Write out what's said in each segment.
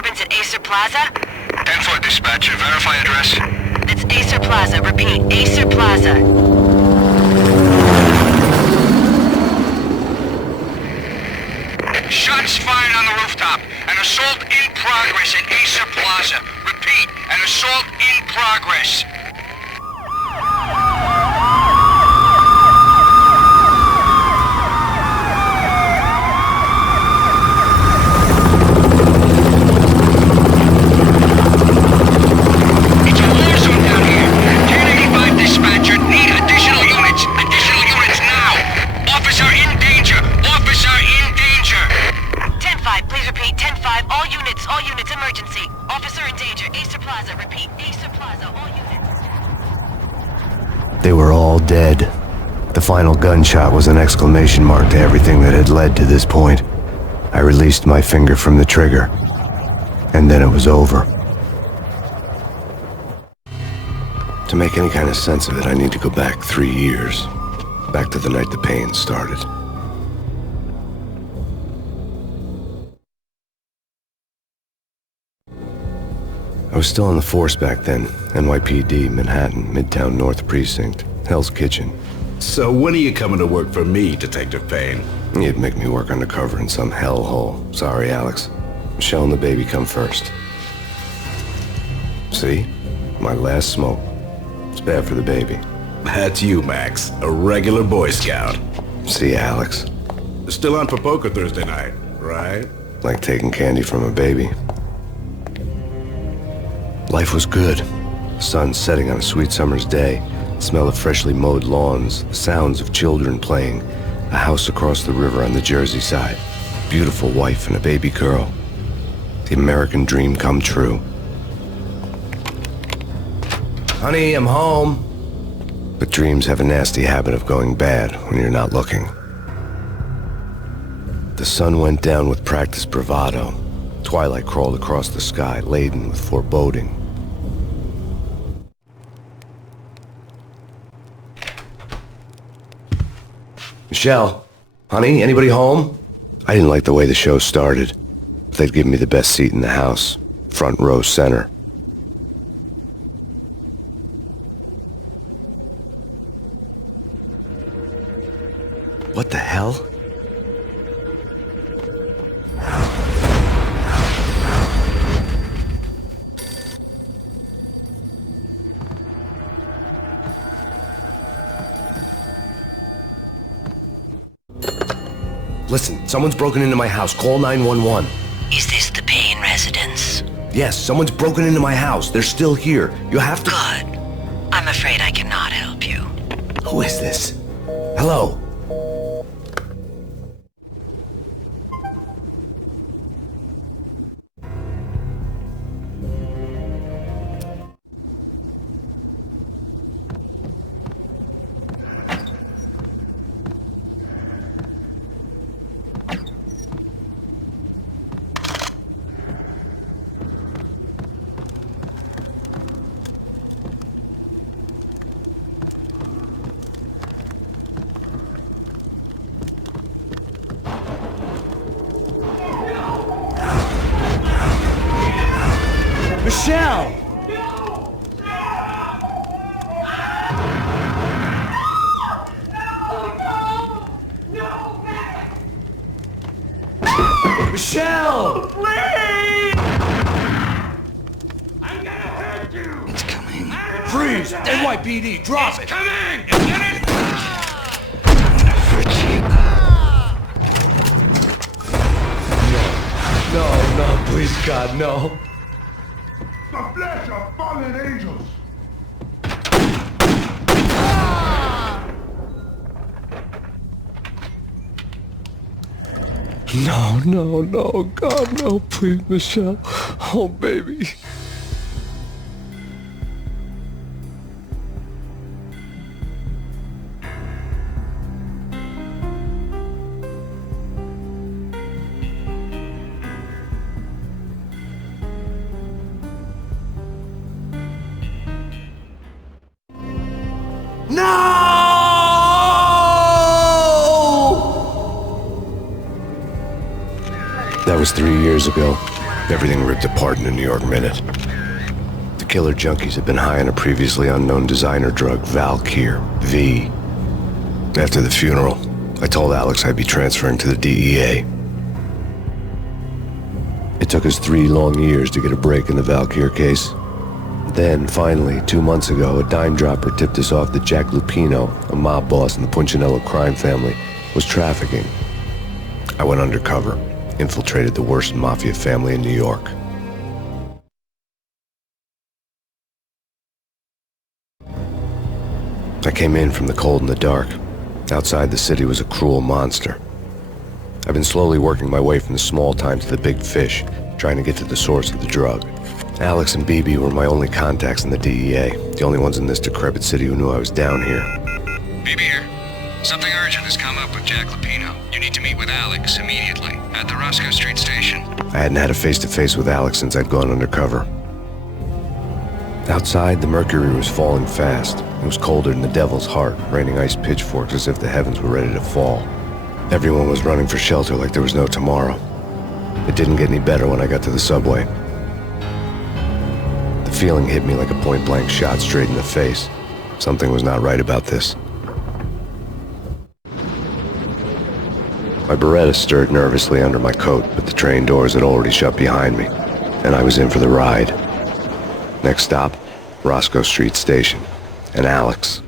disturbance at Acer Plaza? 10-4 dispatcher, verify address. It's Acer Plaza, repeat, Acer Plaza. Shots fired on the rooftop. An assault in progress at Acer Plaza. Repeat, an assault in progress. It's a war zone down here. 1085 dispatcher, need additional units. Additional units now. Officer in danger. Officer in danger. 10-5, please repeat, 10-5, all units, emergency. Officer in danger, Acer Plaza, repeat, Acer Plaza, all units. They were all dead. The final gunshot was an exclamation mark to everything that had led to this point. I released my finger from the trigger, and then it was over. To make any kind of sense of it, I need to go back 3 years. Back to the night the Payne started. I was still on the force back then. NYPD, Manhattan, Midtown North Precinct, Hell's Kitchen. So when are you coming to work for me, Detective Payne? You'd make me work undercover in some hellhole. Sorry, Alex. Michelle and the baby come first. See? My last smoke. It's bad for the baby. That's you, Max. A regular Boy Scout. See, Alex. Still on for poker Thursday night, right? Like taking candy from a baby. Life was good. The sun setting on a sweet summer's day. The smell of freshly mowed lawns. The sounds of children playing. A house across the river on the Jersey side. Beautiful wife and a baby girl. The American dream come true. Honey, I'm home. But dreams have a nasty habit of going bad when you're not looking. The sun went down with practiced bravado. Twilight crawled across the sky, laden with foreboding. Michelle, honey, anybody home? I didn't like the way the show started. They'd give me the best seat in the house, front row center. What the hell? Listen, someone's broken into my house. Call 911. Is this the Payne residence? Yes, someone's broken into my house. They're still here. You have to... Good. I'm afraid I cannot help you. Who is this? Hello? Michelle! Michelle! Please! I'm gonna hurt you! It's coming. Freeze! NYPD, drop it! Coming! Get it? No, please, God, no. The flesh of fallen angels! No, God, no, please, Michelle. Oh, baby. That was 3 years ago. Everything ripped apart in a New York minute. The killer junkies had been high on a previously unknown designer drug, Valkyr, V. After the funeral, I told Alex I'd be transferring to the DEA. It took us 3 long years to get a break in the Valkyr case. Then, finally, 2 months ago, a dime dropper tipped us off that Jack Lupino, a mob boss in the Punchinello crime family, was trafficking. I went undercover, infiltrated the worst mafia family in New York. I came in from the cold and the dark. Outside the city was a cruel monster. I've been slowly working my way from the small time to the big fish, trying to get to the source of the drug. Alex and BB were my only contacts in the DEA, the only ones in this decrepit city who knew I was down here. BB here. Something urgent has come up with Jack Lupino. You need to meet with Alex immediately at the Roscoe Street station. I hadn't had a face-to-face with Alex since I'd gone undercover. Outside, the mercury was falling fast. It was colder than the devil's heart, raining ice pitchforks as if the heavens were ready to fall. Everyone was running for shelter like there was no tomorrow. It didn't get any better when I got to the subway. The feeling hit me like a point-blank shot straight in the face. Something was not right about this. My Beretta stirred nervously under my coat, but the train doors had already shut behind me, and I was in for the ride. Next stop, Roscoe Street Station, and Alex.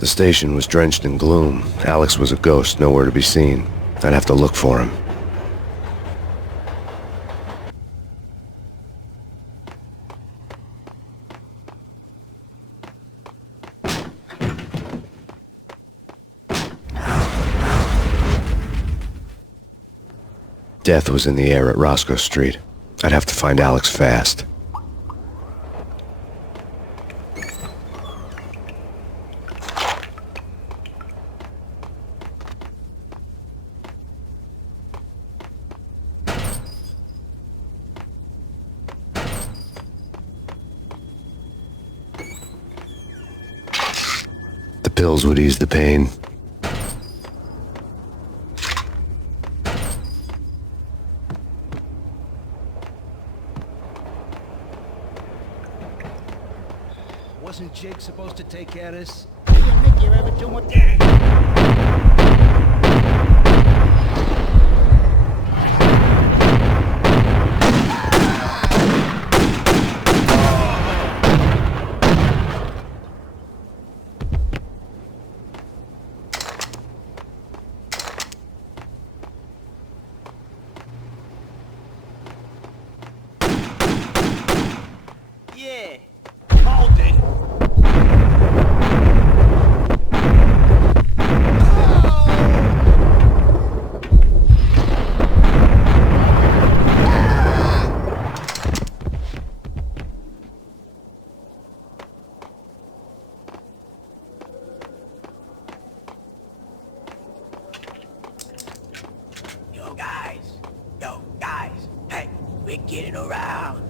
The station was drenched in gloom. Alex was a ghost, nowhere to be seen. I'd have to look for him. Death was in the air at Roscoe Street. I'd have to find Alex fast. The pills would ease the pain. Wasn't Jake supposed to take care of this? You and Mickey are having too much. Yeah. Hold it. Yo guys, hey, we're getting around.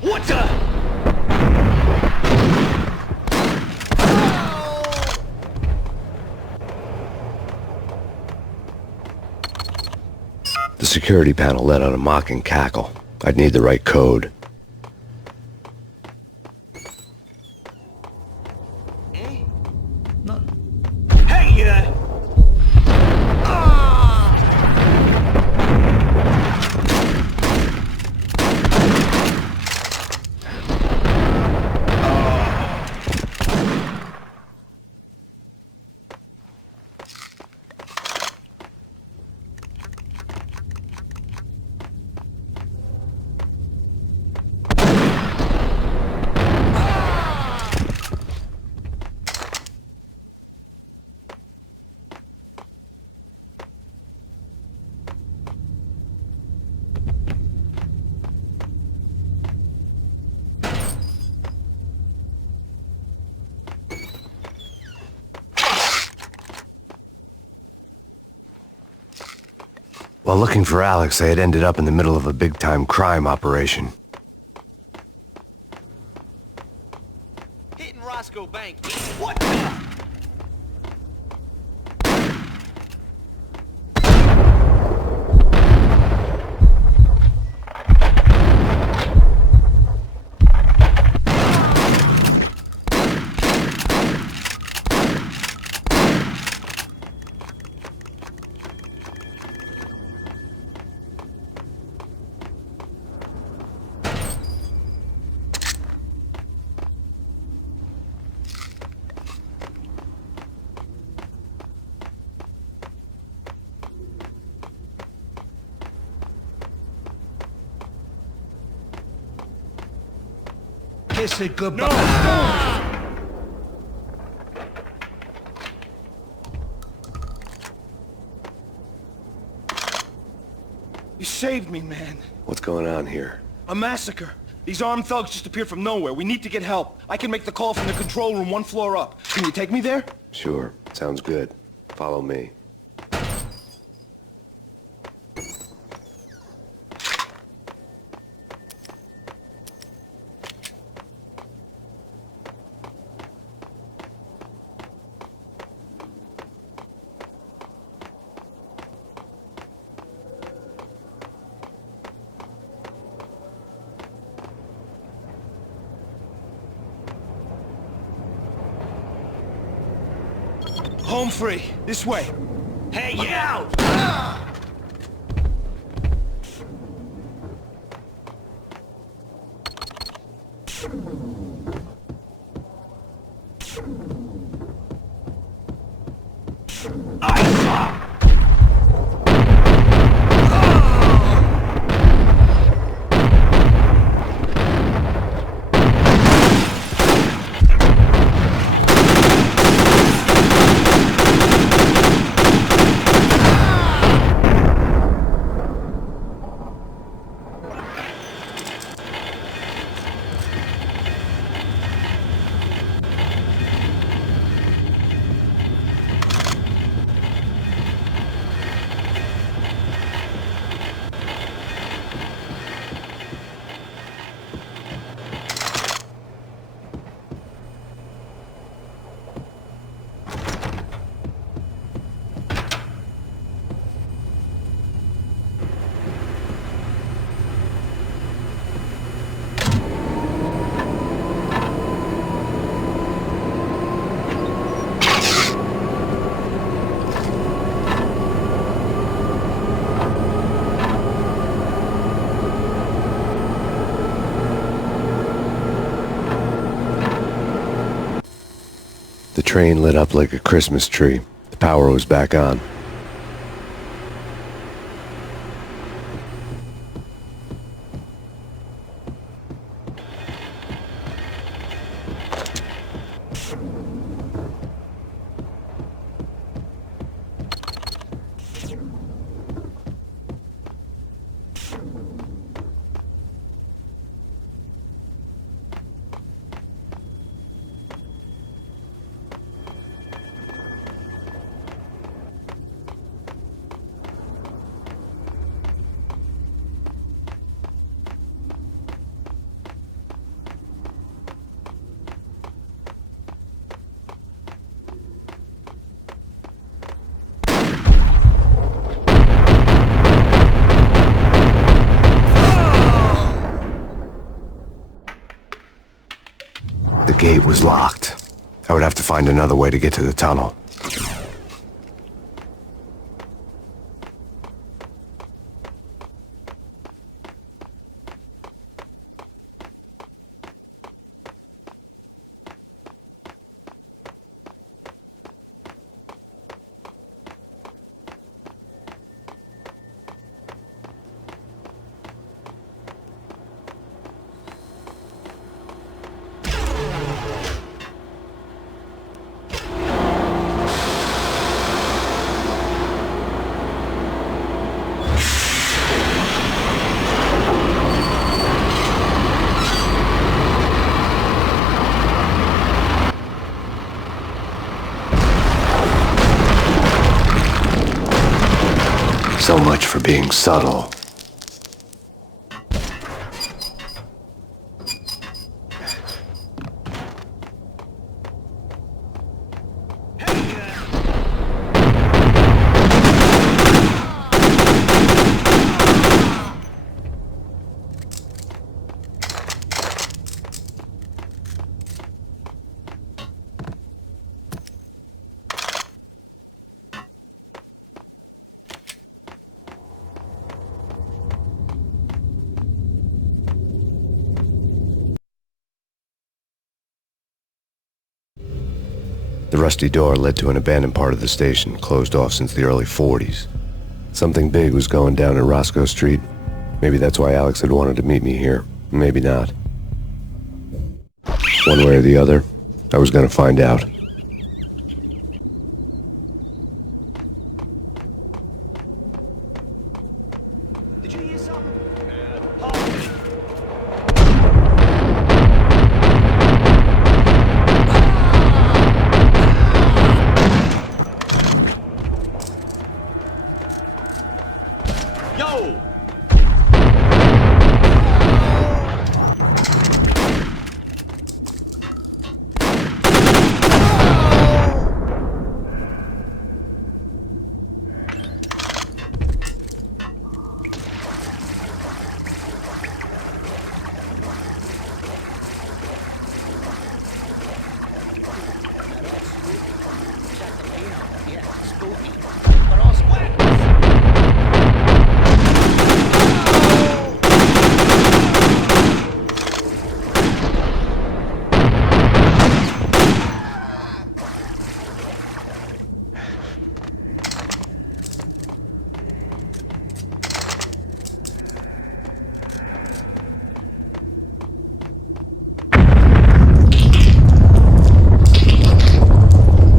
What the? The security panel let out a mocking cackle. I'd need the right code. Hey, While looking for Alex, they had ended up in the middle of a big-time crime operation. Hitting Roscoe Bank. What the? Kiss it goodbye. You saved me, man. What's going on here? A massacre. These armed thugs just appeared from nowhere. We need to get help. I can make the call from the control room 1 floor up. Can you take me there? Sure, sounds good. Follow me. Home free. This way. Hey, you out! The train lit up like a Christmas tree. The power was back on. The gate was locked. I would have to find another way to get to the tunnel. So much for being subtle. The rusty door led to an abandoned part of the station, closed off since the early 40s. Something big was going down at Roscoe Street. Maybe that's why Alex had wanted to meet me here. Maybe not. One way or the other, I was gonna find out. Did you hear something? Yo! Yeah, spooky. But also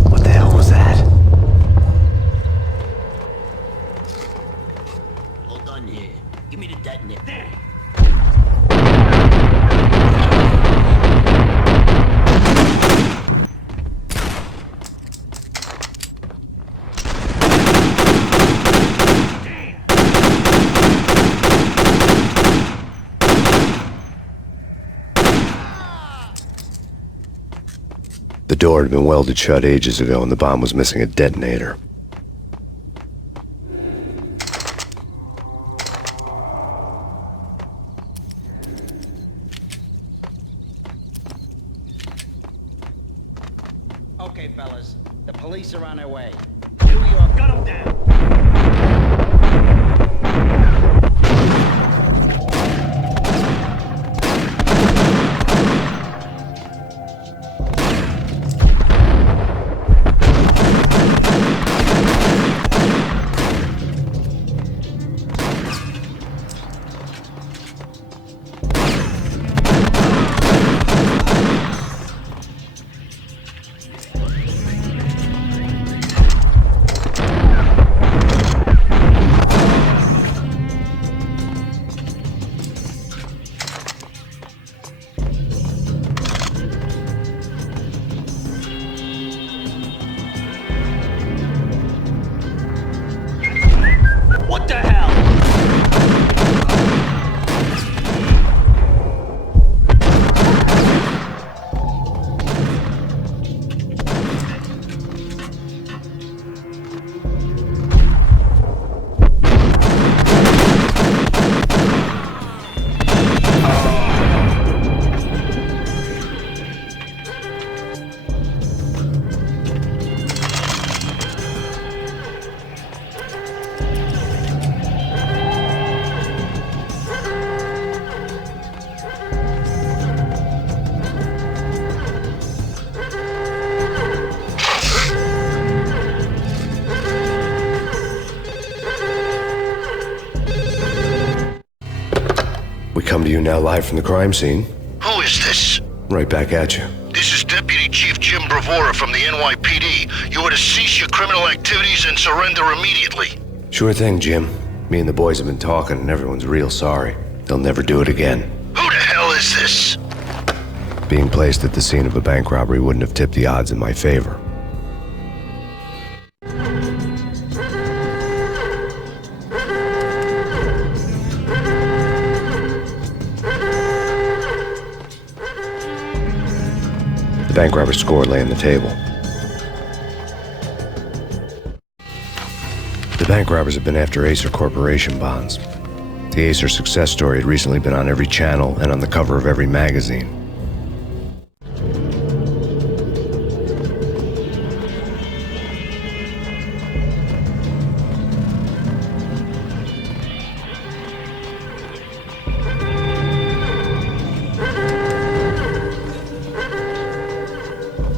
What the hell was that? hold on here. Give me the detonator. The door had been welded shut ages ago and the bomb was missing a detonator. Okay, fellas. The police are on their way. New York, gun them down. What the hell? We come to you now live from the crime scene. Who is this? Right back at you. This is Deputy Chief Jim Bravura from the NYPD. You are to cease your criminal activities and surrender immediately. Sure thing, Jim. Me and the boys have been talking and everyone's real sorry. They'll never do it again. Who the hell is this? Being placed at the scene of a bank robbery wouldn't have tipped the odds in my favor. The bank robber's score lay on the table. The bank robbers had been after Acer Corporation bonds. The Acer success story had recently been on every channel and on the cover of every magazine.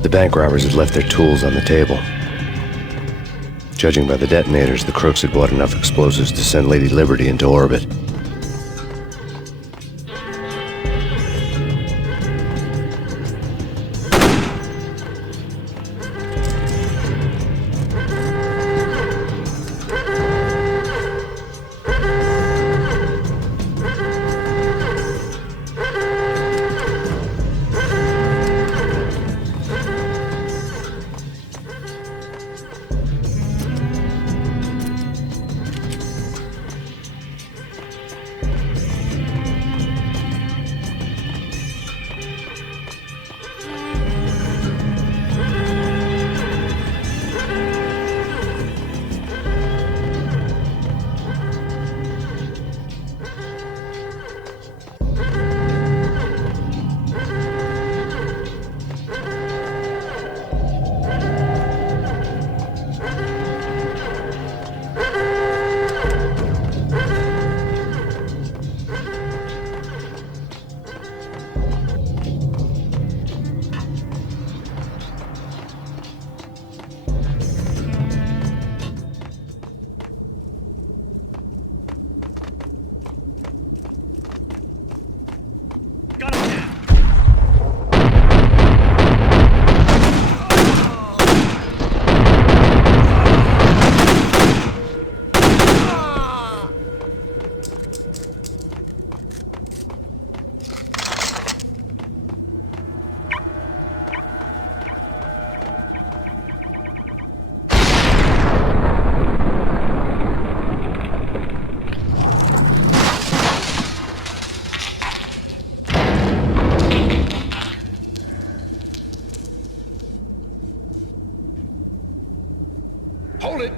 The bank robbers had left their tools on the table. Judging by the detonators, the crooks had bought enough explosives to send Lady Liberty into orbit. Hold it!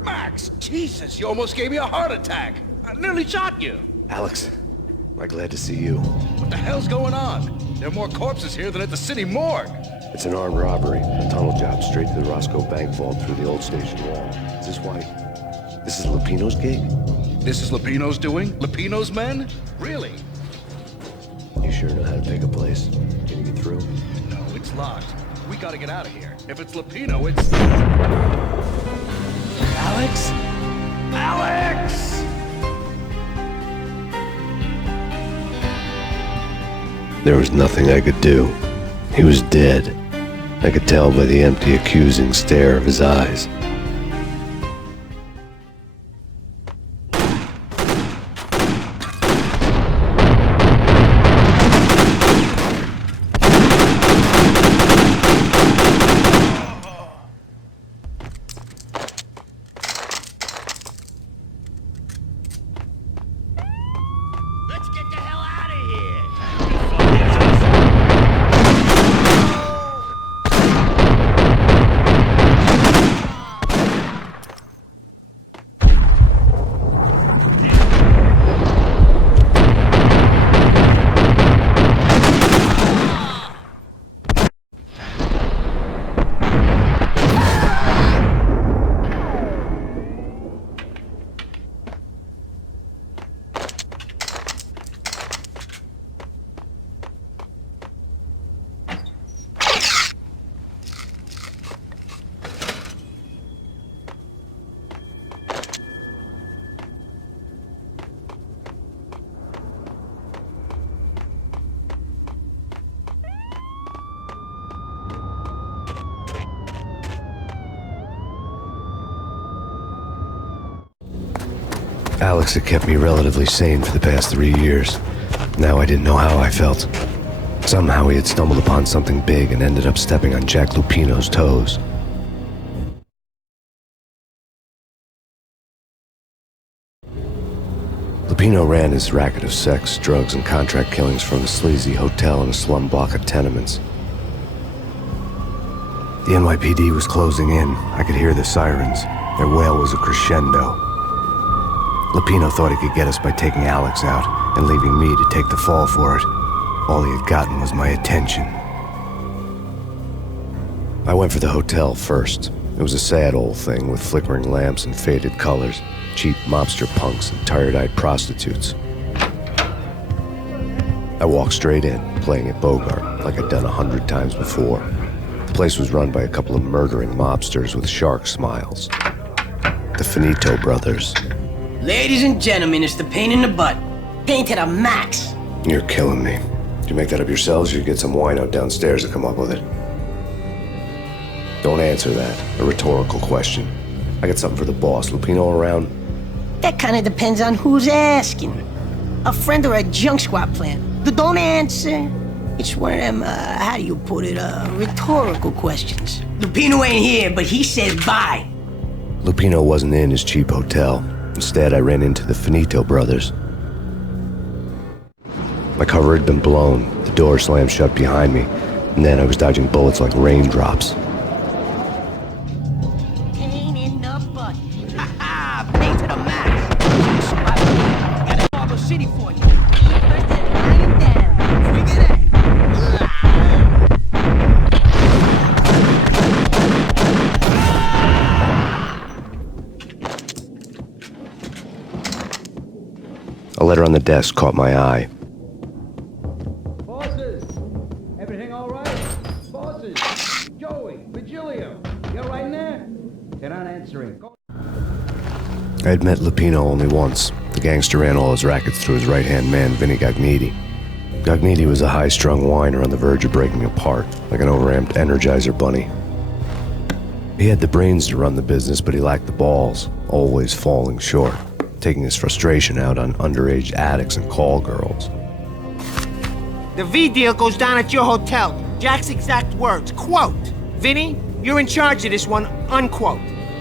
Max, Jesus, you almost gave me a heart attack. I nearly shot you. Alex, am I glad to see you. What the hell's going on? There are more corpses here than at the city morgue. It's an armed robbery, a tunnel job straight to the Roscoe bank vault through the old station wall. Is this why? This is Lupino's gig? This is Lupino's doing? Lupino's men? Really? You sure know how to pick a place. Can you get through? No, it's locked. We gotta get out of here. If it's Lupino, it's... Alex? Alex! There was nothing I could do. He was dead. I could tell by the empty, accusing stare of his eyes. Alex had kept me relatively sane for the past 3 years. Now I didn't know how I felt. Somehow he had stumbled upon something big and ended up stepping on Jack Lupino's toes. Lupino ran his racket of sex, drugs, and contract killings from a sleazy hotel in a slum block of tenements. The NYPD was closing in. I could hear the sirens. Their wail was a crescendo. Lupino thought he could get us by taking Alex out and leaving me to take the fall for it. All he had gotten was my attention. I went for the hotel first. It was a sad old thing with flickering lamps and faded colors, cheap mobster punks and tired-eyed prostitutes. I walked straight in, playing at Bogart, like I'd done 100 times before. The place was run by a couple of murdering mobsters with shark smiles. The Finito brothers. Ladies and gentlemen, it's the pain in the butt. Pain to the max. You're killing me. Did you make that up yourselves, or you get some wine out downstairs to come up with it? Don't answer that. A rhetorical question. I got something for the boss. Lupino around? That kind of depends on who's asking. A friend or a junk squad plan. Don't answer. It's one of them, how do you put it, rhetorical questions. Lupino ain't here, but he says bye. Lupino wasn't in his cheap hotel. Instead, I ran into the Finito brothers. My cover had been blown. The door slammed shut behind me, and then I was dodging bullets like raindrops. Pain in the butt. Ha ha! Pain to the max. Got a Marble City for you. Bring it down. Bring it in. A letter on the desk caught my eye. Bosses! Everything all right? Bosses! Joey! Virgilio! You all right in there? They're not answering. I had met Lupino only once. The gangster ran all his rackets through his right-hand man, Vinny Gognitti. Gognitti was a high-strung whiner on the verge of breaking apart, like an overamped Energizer bunny. He had the brains to run the business, but he lacked the balls, always falling short, taking his frustration out on underage addicts and call girls. The V deal goes down at your hotel. Jack's exact words, quote, "Vinny, you're in charge of this one," unquote.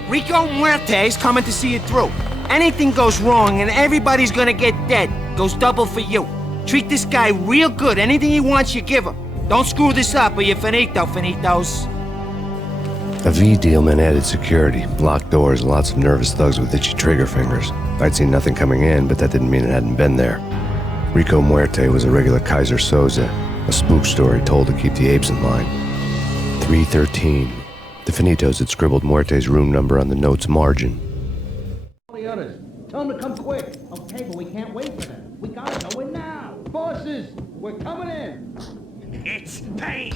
Rico Muerte's coming to see it through. Anything goes wrong and everybody's gonna get dead. Goes double for you. Treat this guy real good. Anything he wants, you give him. Don't screw this up or you're finito, finitos. A V deal meant added security, locked doors, and lots of nervous thugs with itchy trigger fingers. I'd seen nothing coming in, but that didn't mean it hadn't been there. Rico Muerte was a regular Kaiser Soze, a spook story told to keep the apes in line. 313. The Finitos had scribbled Muerte's room number on the note's margin. All the others, tell them to come quick. Okay, but we can't wait for them. We gotta go in now. Bosses, we're coming in. It's Payne.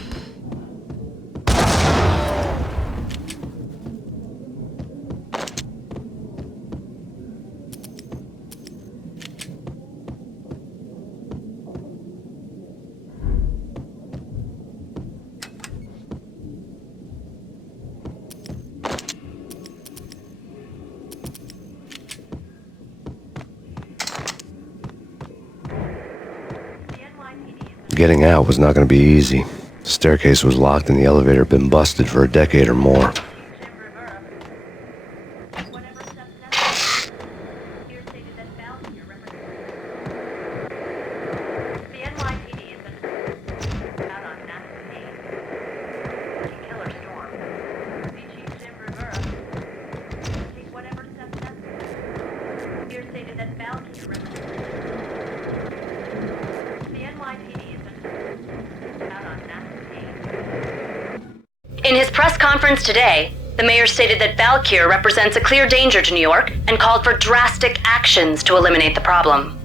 Getting out was not going to be easy. The staircase was locked and the elevator had been busted for a decade or more. In his press conference today, the mayor stated that Valkyr represents a clear danger to New York and called for drastic actions to eliminate the problem.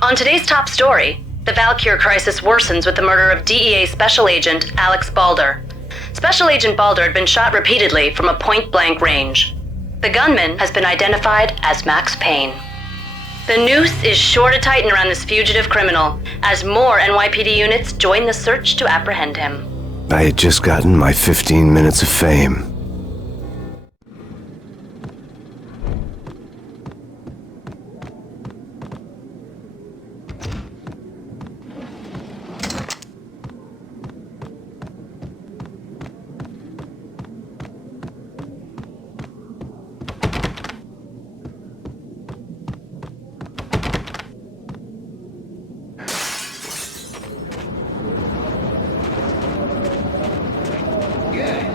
On today's top story, the Valkyr crisis worsens with the murder of DEA Special Agent Alex Balder. Special Agent Balder had been shot repeatedly from a point-blank range. The gunman has been identified as Max Payne. The noose is sure to tighten around this fugitive criminal as more NYPD units join the search to apprehend him. I had just gotten my 15 minutes of fame.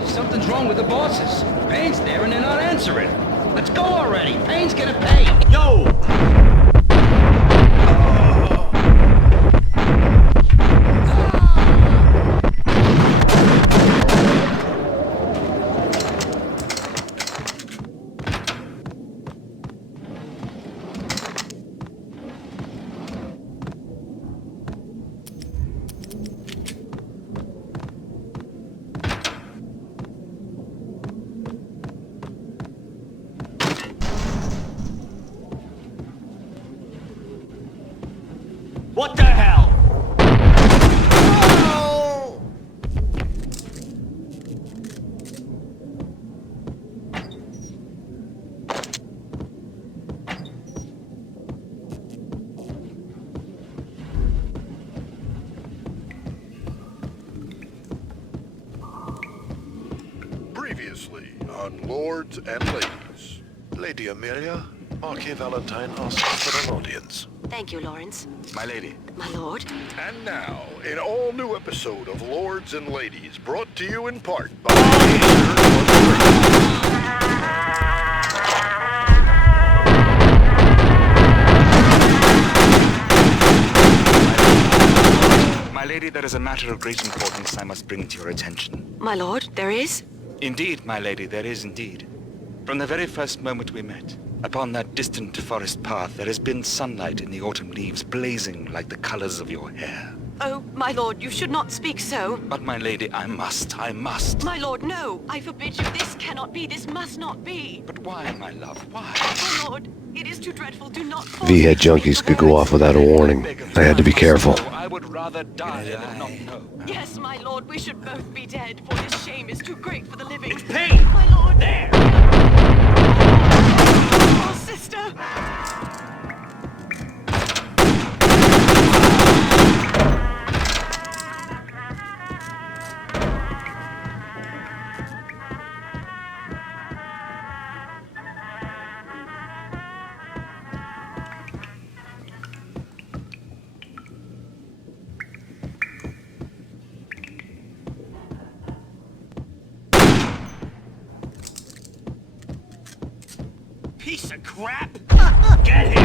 Something's wrong with the bosses? Payne's there and they're not answering. Let's go already. Payne's gonna pay. Yo! What the hell? Previously on Lords and Ladies. Lady Amelia, Marquis Valentine asks for an audience. Thank you, Lawrence. My lady. My lord. And now, an all-new episode of Lords and Ladies, brought to you in part by... My lady, there is a matter of great importance I must bring to your attention. My lord, there is? Indeed, my lady, there is indeed. From the very first moment we met, upon that distant forest path, there has been sunlight in the autumn leaves blazing like the colors of your hair. Oh, my lord, you should not speak so. But, my lady, I must. My lord, no. I forbid you. This cannot be. This must not be. But why, my love, why? My lord, it is too dreadful. Do not... V-head junkies could go off without a warning. I had to be careful. I would rather die than not know. Yes, my lord, we should both be dead, for this shame is too great for the living. It's Payne! My lord! There! Oh, sister! Piece of crap! Get him!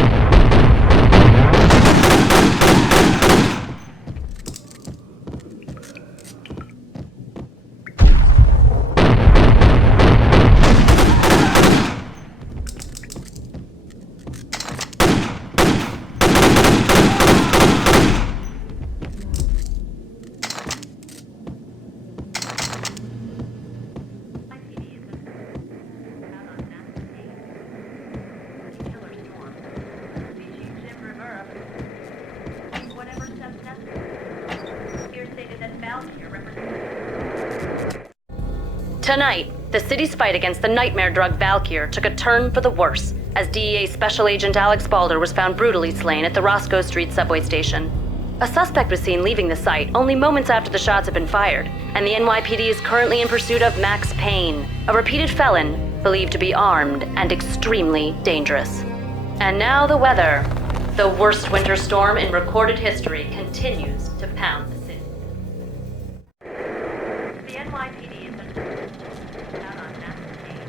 Tonight, the city's fight against the nightmare drug Valkyr took a turn for the worse, as DEA Special Agent Alex Balder was found brutally slain at the Roscoe Street subway station. A suspect was seen leaving the site only moments after the shots had been fired, and the NYPD is currently in pursuit of Max Payne, a repeated felon believed to be armed and extremely dangerous. And now the weather. The worst winter storm in recorded history continues to pound the city. The NYPD has been out on Max Payne.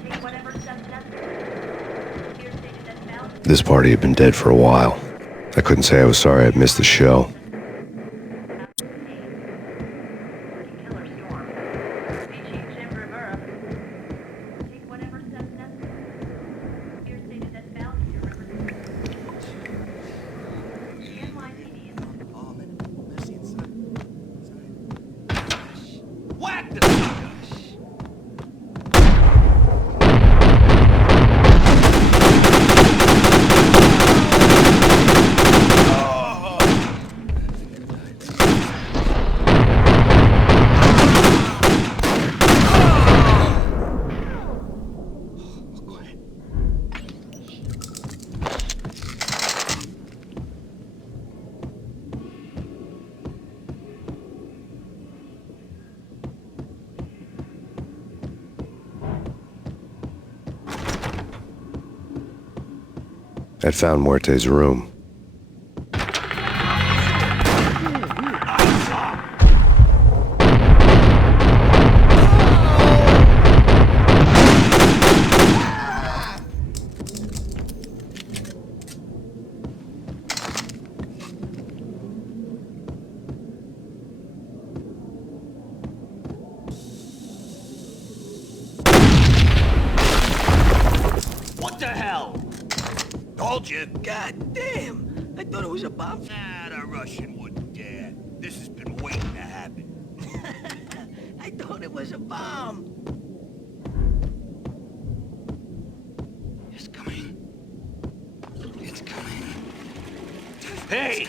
Take whatever steps necessary. This party had been dead for a while. I couldn't say I was sorry I'd missed the show. I'd found Muerte's room. Told you. God damn! I thought it was a bomb. Nah, the Russian wouldn't dare. This has been waiting to happen. I thought it was a bomb. It's coming. It's coming. Hey!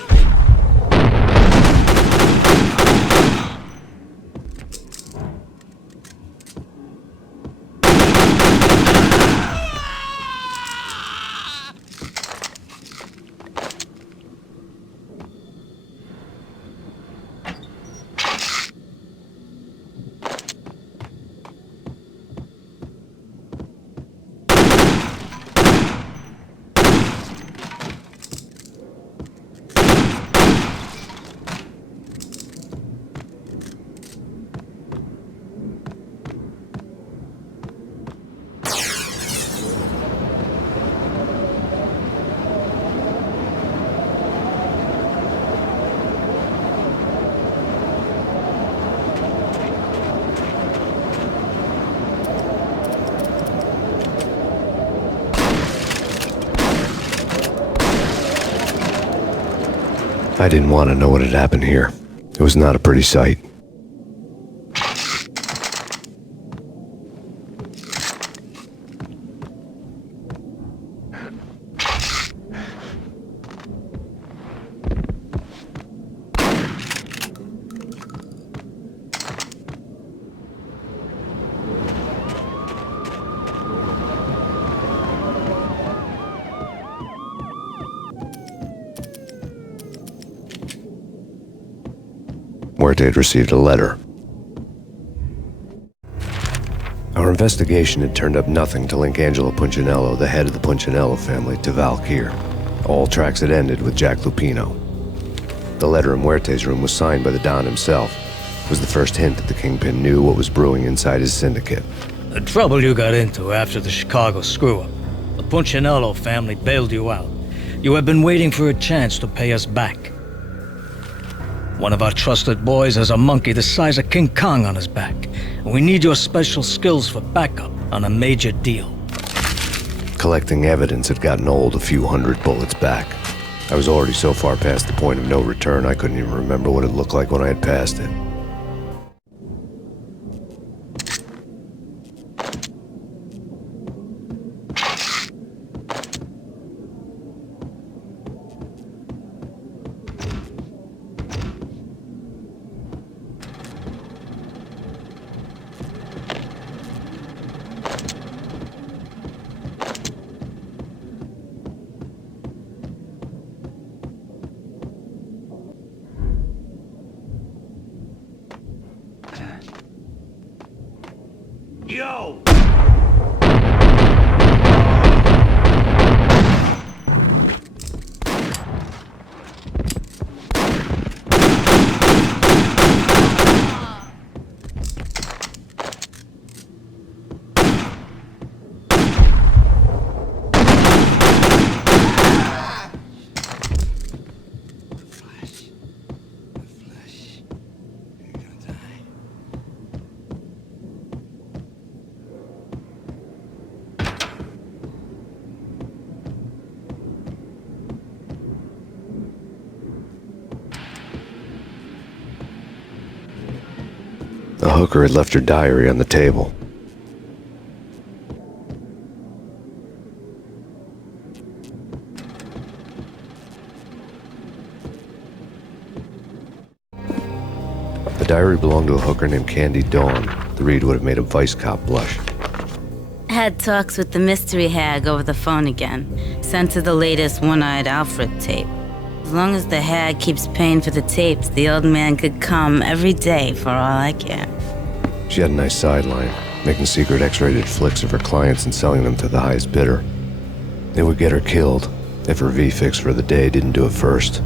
I didn't want to know what had happened here. It was not a pretty sight. Muerte had received a letter. Our investigation had turned up nothing to link Angelo Punchinello, the head of the Punchinello family, to Valkyr. All tracks had ended with Jack Lupino. The letter in Muerte's room was signed by the Don himself. It was the first hint that the Kingpin knew what was brewing inside his syndicate. The trouble you got into after the Chicago screw-up. The Punchinello family bailed you out. You have been waiting for a chance to pay us back. One of our trusted boys has a monkey the size of King Kong on his back, and we need your special skills for backup on a major deal. Collecting evidence had gotten old a few hundred bullets back. I was already so far past the point of no return I couldn't even remember what it looked like when I had passed it. Yo! The hooker had left her diary on the table. The diary belonged to a hooker named Candy Dawn. The read would have made a vice cop blush. Had talks with the mystery hag over the phone again. Sent her the latest One-Eyed Alfred tape. As long as the hag keeps paying for the tapes, the old man could come every day for all I care. She had a nice sideline, making secret X-rated flicks of her clients and selling them to the highest bidder. It would get her killed if her V-fix for the day didn't do it first.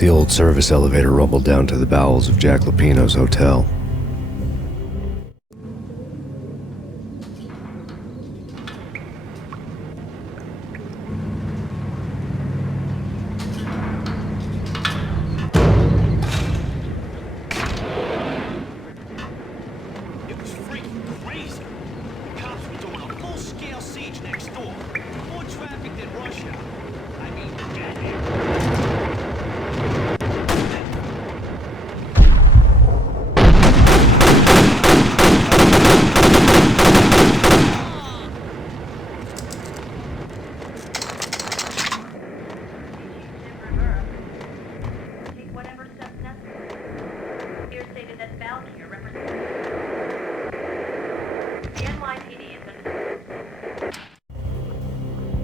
The old service elevator rumbled down to the bowels of Jack Lupino's hotel.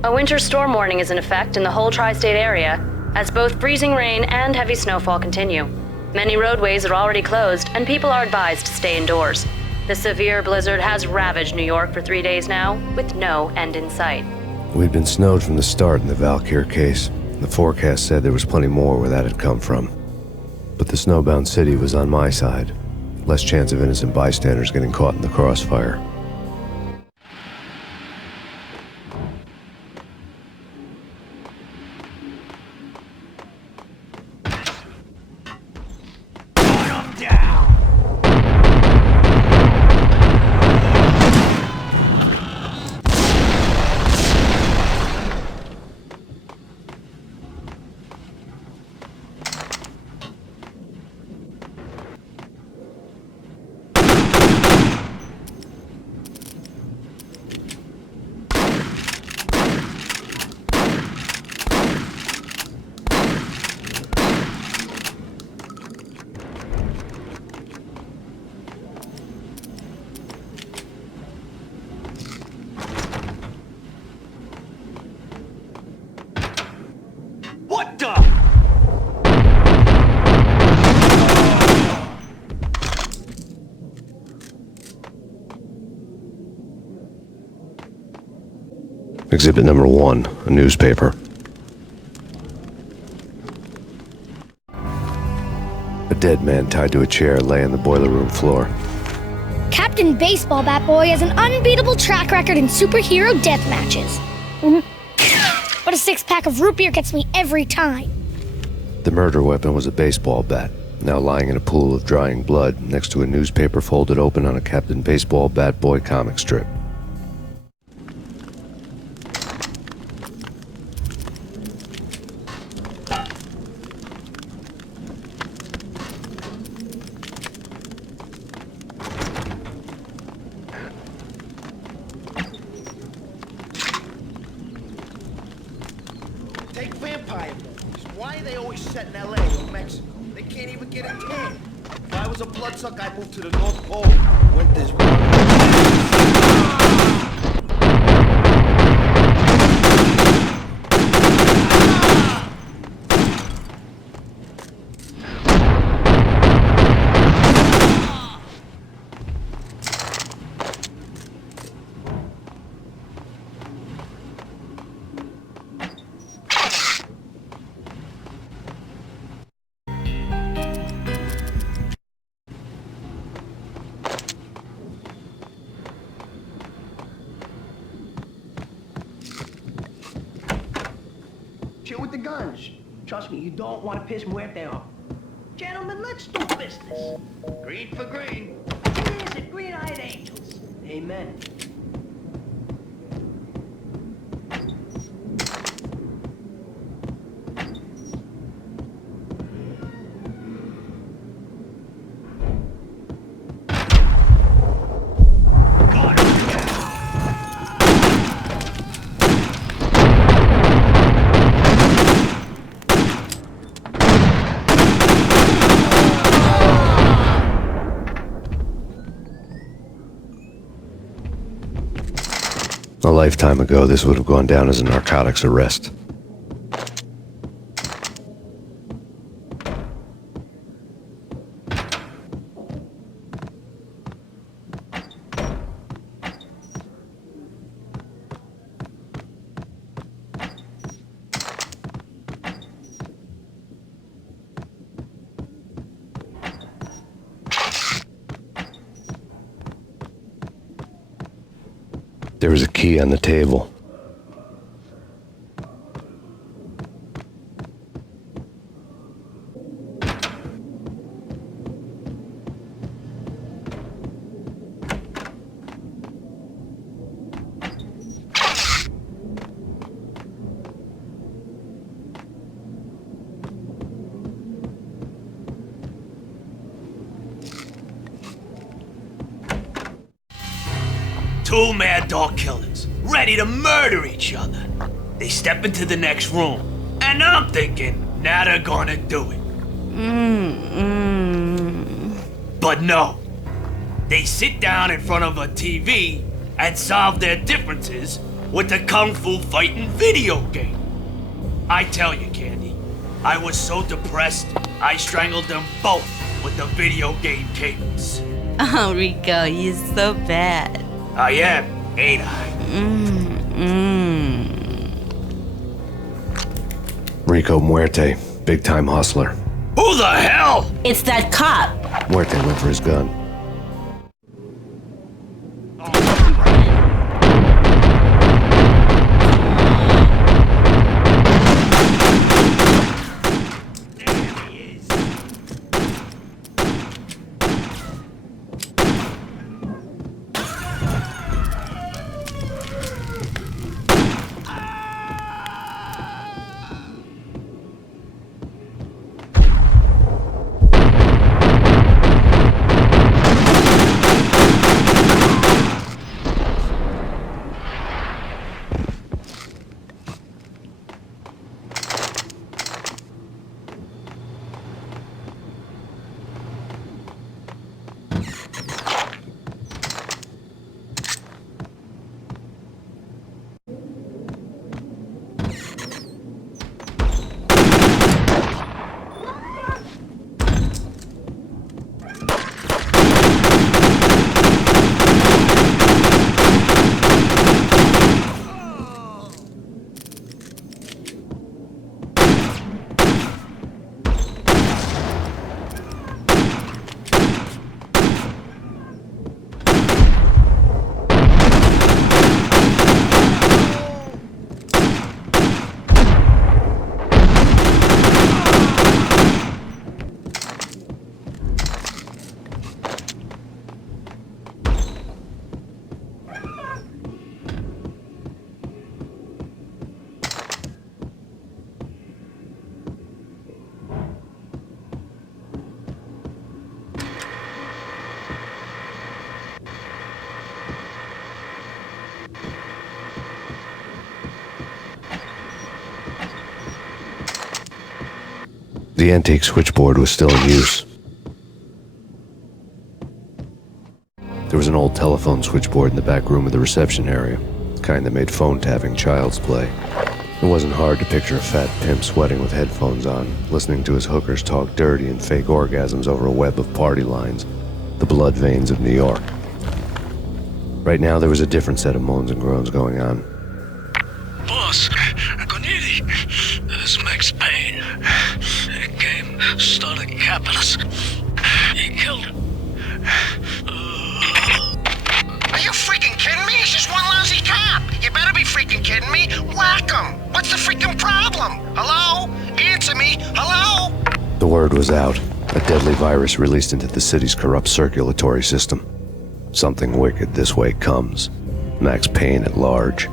A winter storm warning is in effect in the whole tri-state area, as both freezing rain and heavy snowfall continue. Many roadways are already closed, and people are advised to stay indoors. The severe blizzard has ravaged New York for 3 days now, with no end in sight. We'd been snowed from the start in the Valkyr case. The forecast said there was plenty more where that had come from. But the snowbound city was on my side. Less chance of innocent bystanders getting caught in the crossfire. Exhibit number 1, a newspaper. A dead man tied to a chair lay on the boiler room floor. Captain Baseball Bat Boy has an unbeatable track record in superhero death matches. But a 6-pack of root beer gets me every time. The murder weapon was a baseball bat, now lying in a pool of drying blood next to a newspaper folded open on a Captain Baseball Bat Boy comic strip. Take vampire movies. Why are they always set in LA or Mexico? They can't even get a tan. If I was a bloodsucker, I'd move to the North Pole. Winter's Chill with the guns. Trust me, you don't want to piss Muerte off. Gentlemen, let's do business. green for green. Cheers and green-eyed angels. Amen. A lifetime ago, this would have gone down as a narcotics arrest. There was a key on the table. Two mad dog killers, ready to murder each other. They step into the next room, and I'm thinking, now they're gonna do it. But no. They sit down in front of a TV and solve their differences with a kung fu fighting video game. I tell you, Candy, I was so depressed, I strangled them both with the video game cables. Oh, Rico, you're so bad. I am, ain't I? Rico Muerte, big-time hustler. Who the hell? It's that cop. Muerte went for his gun. The antique switchboard was still in use. There was an old telephone switchboard in the back room of the reception area, the kind that made phone tapping child's play. It wasn't hard to picture a fat pimp sweating with headphones on, listening to his hookers talk dirty and fake orgasms over a web of party lines, the blood veins of New York. Right now, there was a different set of moans and groans going on. Boss, Connery, this Max Payne. Game started capitalist. He killed him. Are you freaking kidding me? He's just one lousy cop. You better be freaking kidding me. Whack him. What's the freaking problem? Hello? Answer me. Hello? The word was out. A deadly virus released into the city's corrupt circulatory system. Something wicked this way comes. Max Payne at large.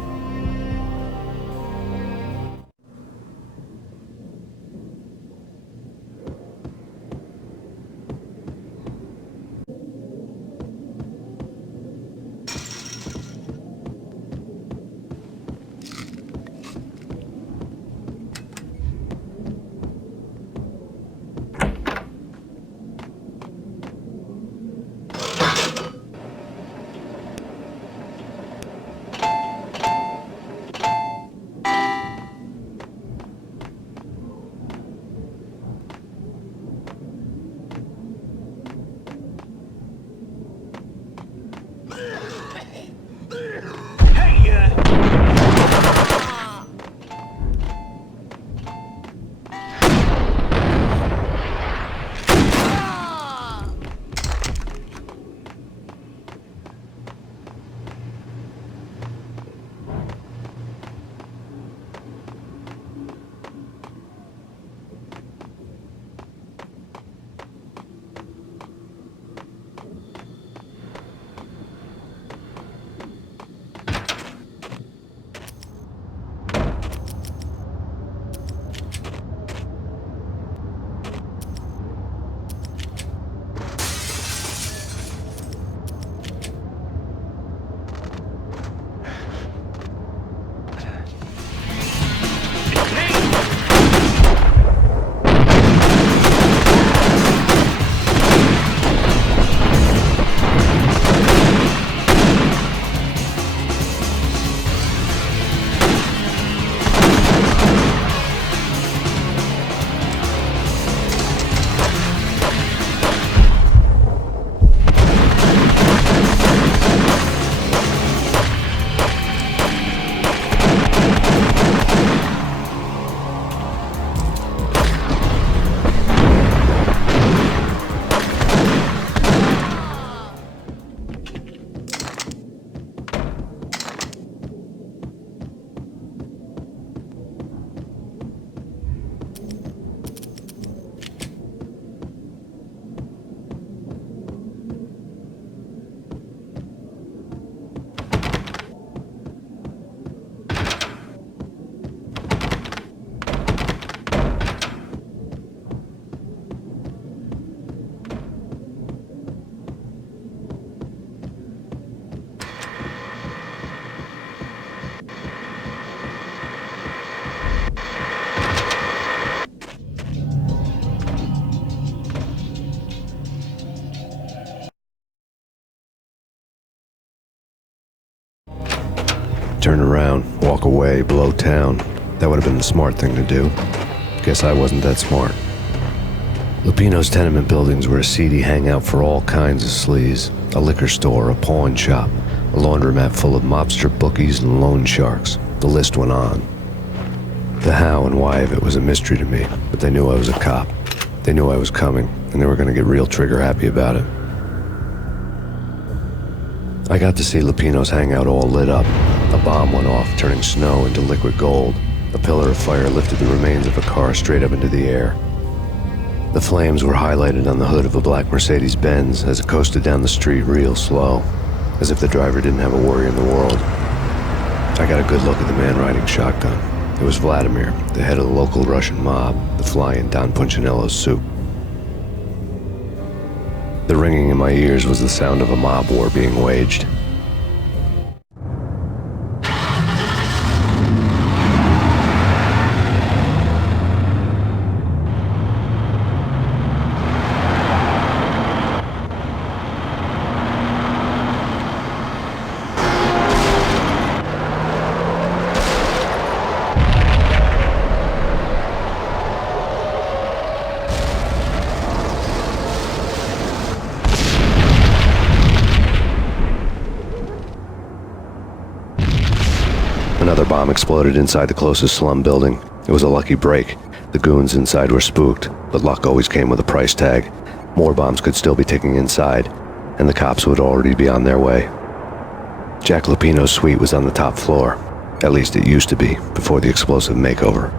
turn around, walk away, blow town. That would have been the smart thing to do. Guess I wasn't that smart. Lupino's tenement buildings were a seedy hangout for all kinds of sleaze. A liquor store, a pawn shop, a laundromat full of mobster bookies and loan sharks. The list went on. The how and why of it was a mystery to me, but they knew I was a cop. They knew I was coming, and they were going to get real trigger-happy about it. I got to see Lupino's hangout all lit up. A bomb went off, turning snow into liquid gold. A pillar of fire lifted the remains of a car straight up into the air. The flames were highlighted on the hood of a black Mercedes-Benz as it coasted down the street real slow, as if the driver didn't have a worry in the world. I got a good look at the man riding shotgun. It was Vladimir, the head of the local Russian mob, the fly in Don Punchinello's soup. The ringing in my ears was the sound of a mob war being waged. Another bomb exploded inside the closest slum building. It was a lucky break. The goons inside were spooked, but luck always came with a price tag. More bombs could still be ticking inside, and the cops would already be on their way. Jack Lupino's suite was on the top floor. At least it used to be, before the explosive makeover.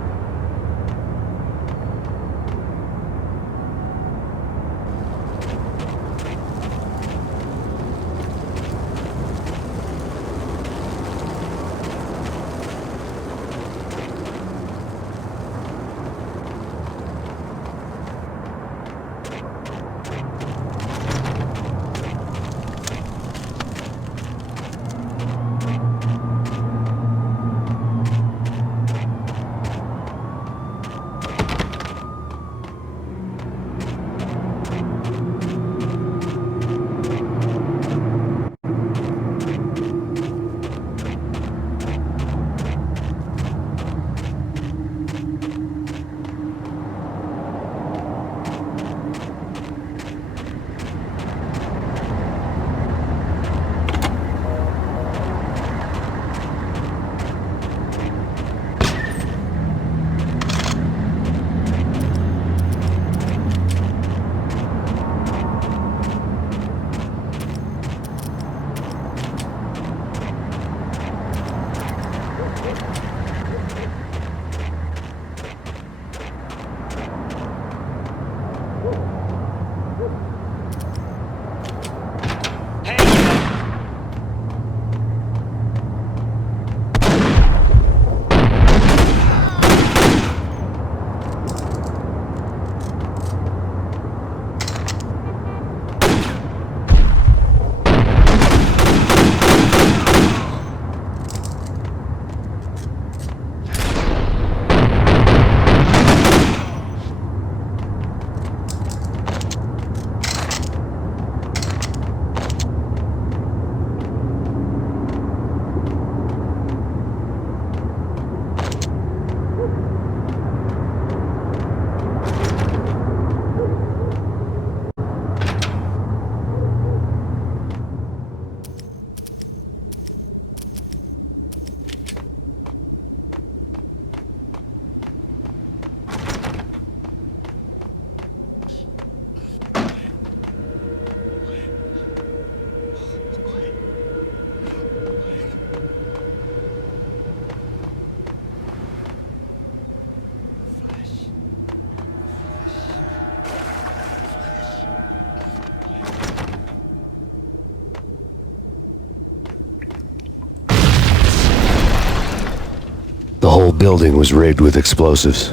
The whole building was rigged with explosives.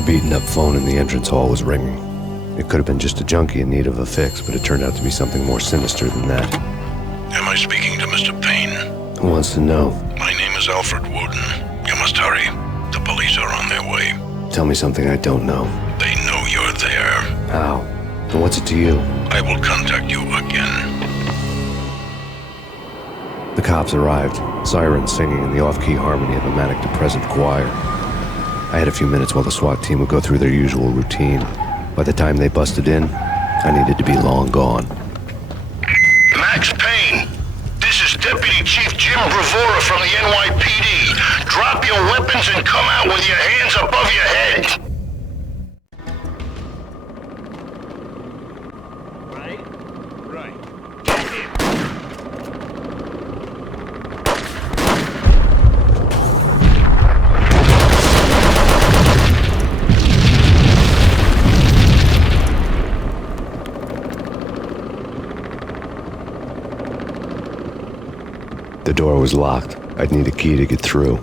A beaten-up phone in the entrance hall was ringing. It could have been just a junkie in need of a fix, but it turned out to be something more sinister than that. Am I speaking to Mr. Payne? Who wants to know? My name is Alfred Woden. You must hurry. The police are on their way. Tell me something I don't know. They know you're there. How? And what's it to you? I will contact you again. The cops arrived, sirens singing in the off-key harmony of a manic-depressive choir. I had a few minutes while the SWAT team would go through their usual routine. By the time they busted in, I needed to be long gone. Max Payne, this is Deputy Chief Jim Bravura from the NYPD. Drop your weapons and come out with your hands above your head. The door was locked. I'd need a key to get through.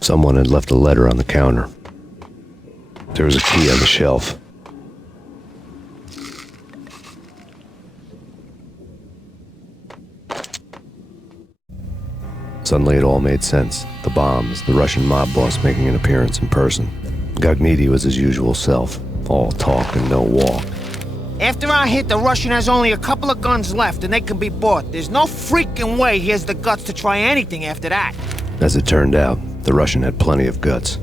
Someone had left a letter on the counter. There was a key on the shelf. Suddenly it all made sense. The bombs, the Russian mob boss making an appearance in person. Gognitti was his usual self, all talk and no walk. After our hit, the Russian has only a couple of guns left and they can be bought. There's no freaking way he has the guts to try anything after that. As it turned out, the Russian had plenty of guts.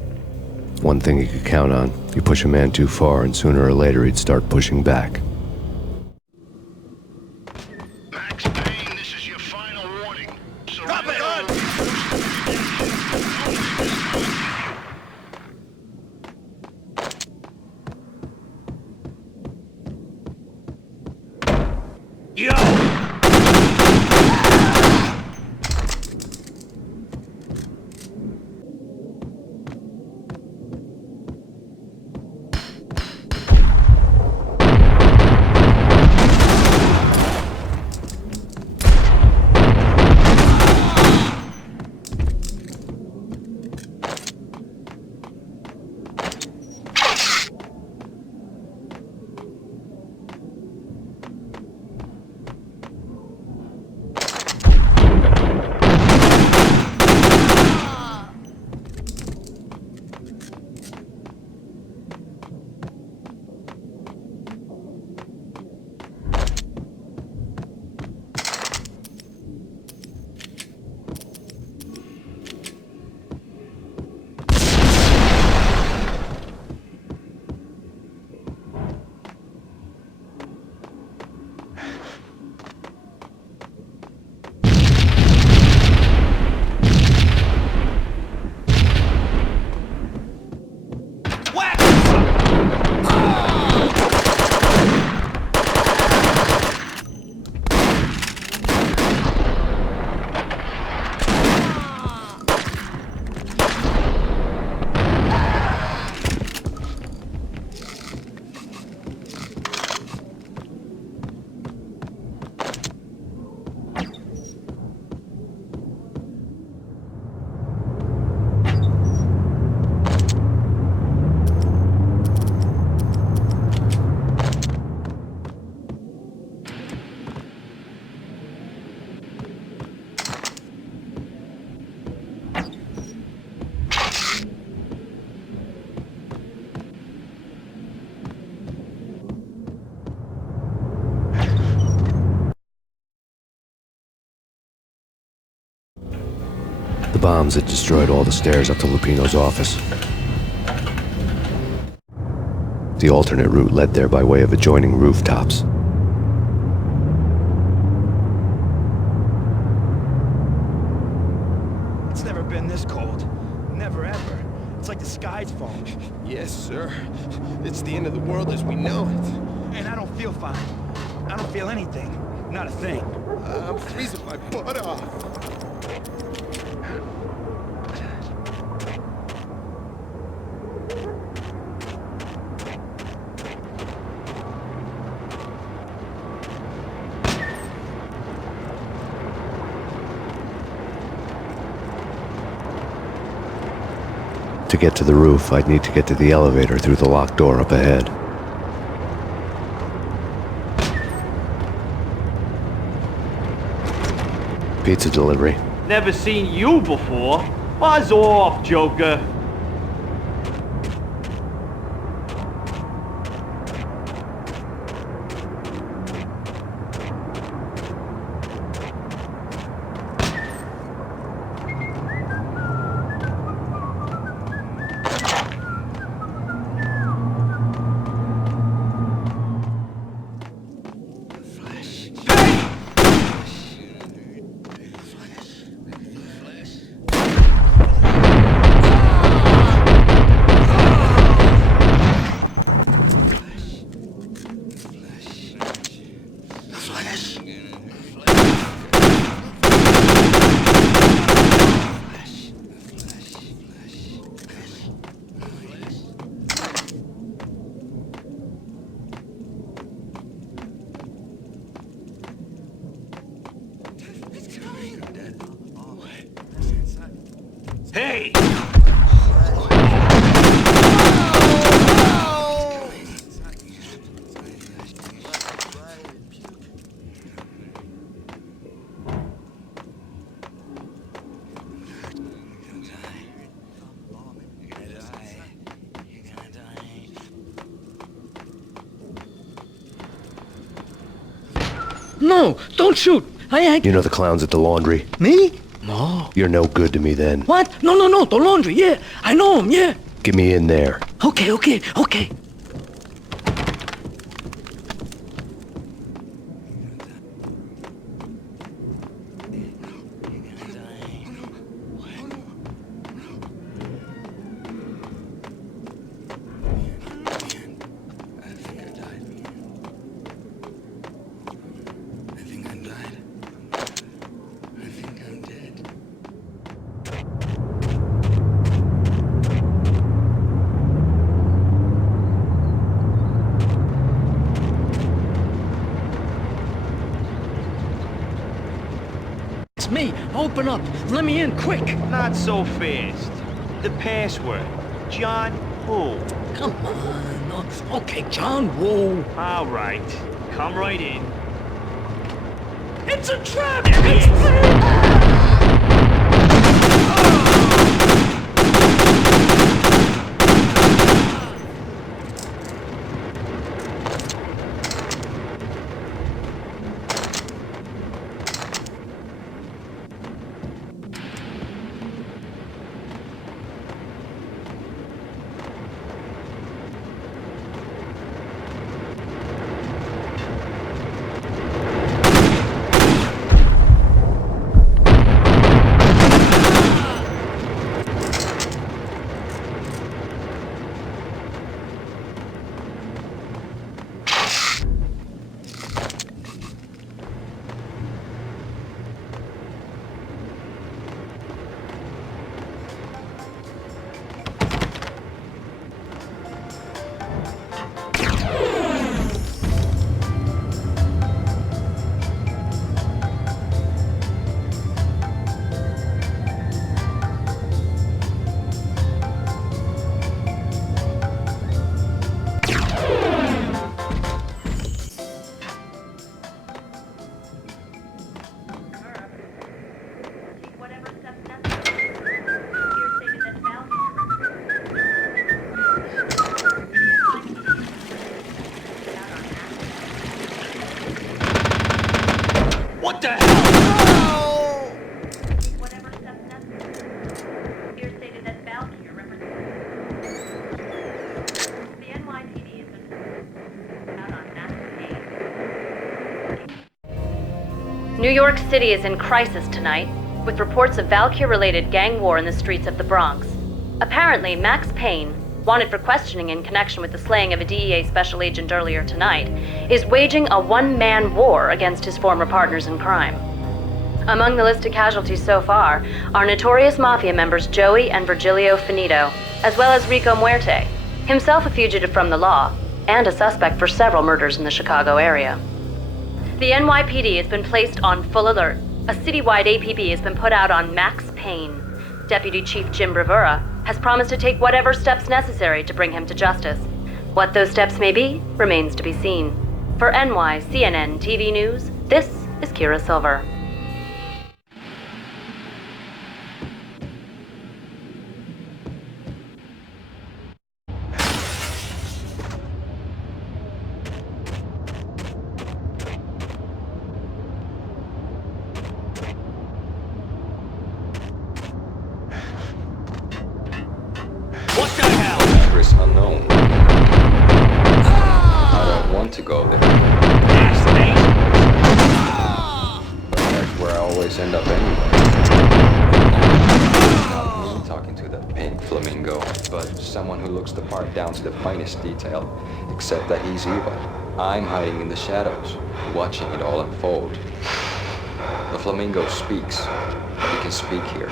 One thing he could count on, you push a man too far and sooner or later he'd start pushing back. Max Payne, this is your final warning. Drop it! The bombs had destroyed all the stairs up to Lupino's office. The alternate route led there by way of adjoining rooftops. It's never been this cold. Never ever. It's like the sky's falling. Yes, sir. It's the end of the world as we know it. And I don't feel fine. I don't feel anything. Not a thing. I'm freezing my butt off. get to the roof, I'd need to get to the elevator through the locked door up ahead. Pizza delivery. Never seen you before. Buzz off, Joker. Hey! No, don't shoot. I... You know the clowns at the laundry? Me? No. You're no good to me then. What? No, the laundry, yeah. I know him, yeah. Get me in there. Okay. Me, open up. Let me in, quick. Not so fast. The password. John Woo. Come on. Okay, John Woo. All right. Come right in. It's a trap! What the hell? Whatever steps necessary. Here stated that Valkyrie represents the NYPD has been out on massive Payne. New York City is in crisis tonight, with reports of Valkyrie-related gang war in the streets of the Bronx. Apparently, Max Payne, wanted for questioning in connection with the slaying of a DEA special agent earlier tonight, is waging a one-man war against his former partners in crime. Among the listed casualties so far are notorious mafia members Joey and Virgilio Finito, as well as Rico Muerte, himself a fugitive from the law, and a suspect for several murders in the Chicago area. The NYPD has been placed on full alert. A citywide APB has been put out on Max Payne. Deputy Chief Jim Bravura has promised to take whatever steps necessary to bring him to justice. What those steps may be remains to be seen. For NYCNN TV News, this is Kira Silver. What the hell? Address unknown. I don't want to go there. But that's where I always end up anyway. Not me talking to that pink flamingo, but someone who looks the part down to the finest detail, except that he's evil. I'm hiding in the shadows, watching it all unfold. The flamingo speaks. You can speak here.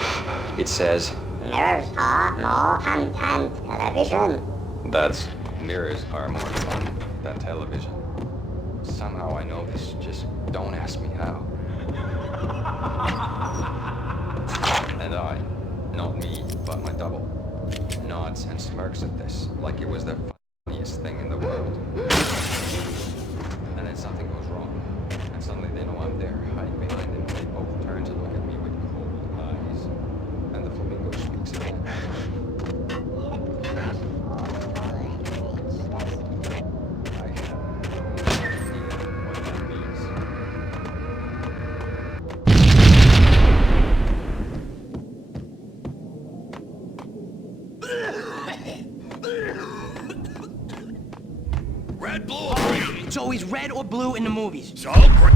It says, Mirrors are more fun than television. that's mirrors are more fun than television. Somehow I know this, just don't ask me how. And I, not me, but my double, nods and smirks at this like it was the funniest thing in the world. And then something goes wrong, and suddenly they know I'm there, hiding behind them. They both turn to look at me with cold eyes, and the flamingo speaks again. Red, blue, or green? It's always red or blue in the movies. So green.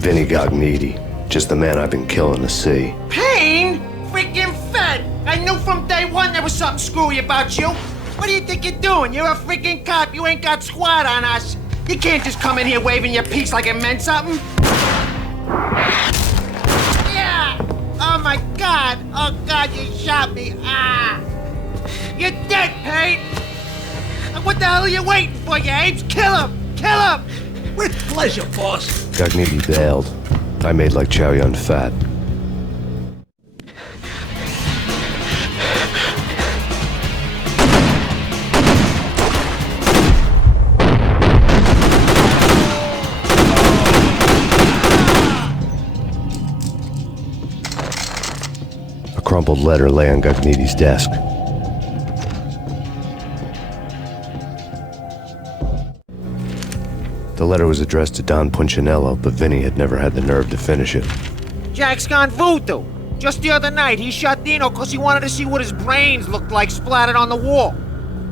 Vinny got needy. Just the man I've been killing to see. Payne? Freaking fed! I knew from day one there was something screwy about you. What do you think you're doing? You're a freaking cop. You ain't got squad on us. You can't just come in here waving your piece like it meant something. Yeah! Oh my God! Oh God, you shot me! Ah! You're dead, Payne! What the hell are you waiting for, you apes? Kill him! Kill him! With pleasure, boss. Gagnetti bailed. I made like Chow Yun Fat. A crumpled letter lay on Gagnetti's desk. The letter was addressed to Don Punchinello, but Vinny had never had the nerve to finish it. Jack's gone voodoo. Just the other night, he shot Dino because he wanted to see what his brains looked like splattered on the wall.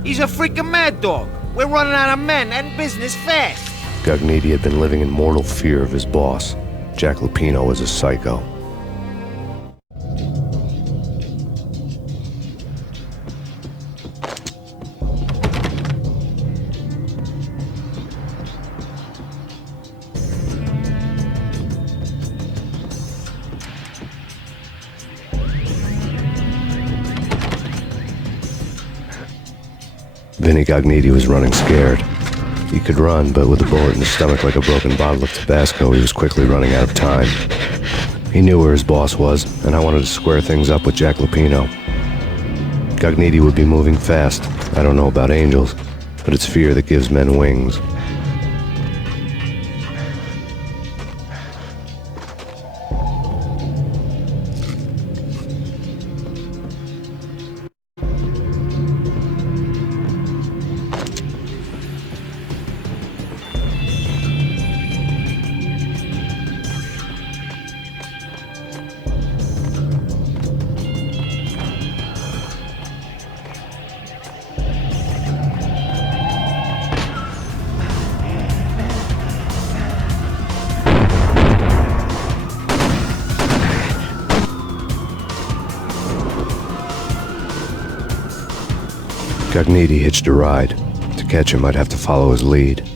He's a freaking mad dog. We're running out of men and business fast. Gagnetti had been living in mortal fear of his boss. Jack Lupino was a psycho. Vinny Gognitti was running scared. He could run, but with a bullet in his stomach like a broken bottle of Tabasco, he was quickly running out of time. He knew where his boss was, and I wanted to square things up with Jack Lupino. Gognitti would be moving fast. I don't know about angels, but it's fear that gives men wings. Gognitti hitched a ride. To catch him, I'd have to follow his lead.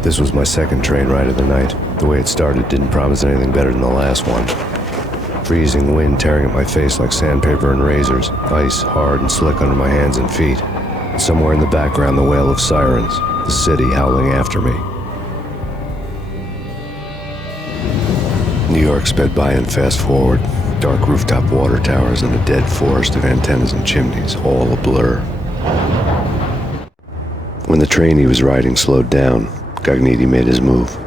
This was my second train ride of the night. The way it started didn't promise anything better than the last one. Freezing wind tearing at my face like sandpaper and razors, ice hard and slick under my hands and feet. And somewhere in the background, the wail of sirens, the city howling after me. New York sped by in fast forward. Dark rooftop water towers and a dead forest of antennas and chimneys, all a blur. When the train he was riding slowed down, Gognitti made his move.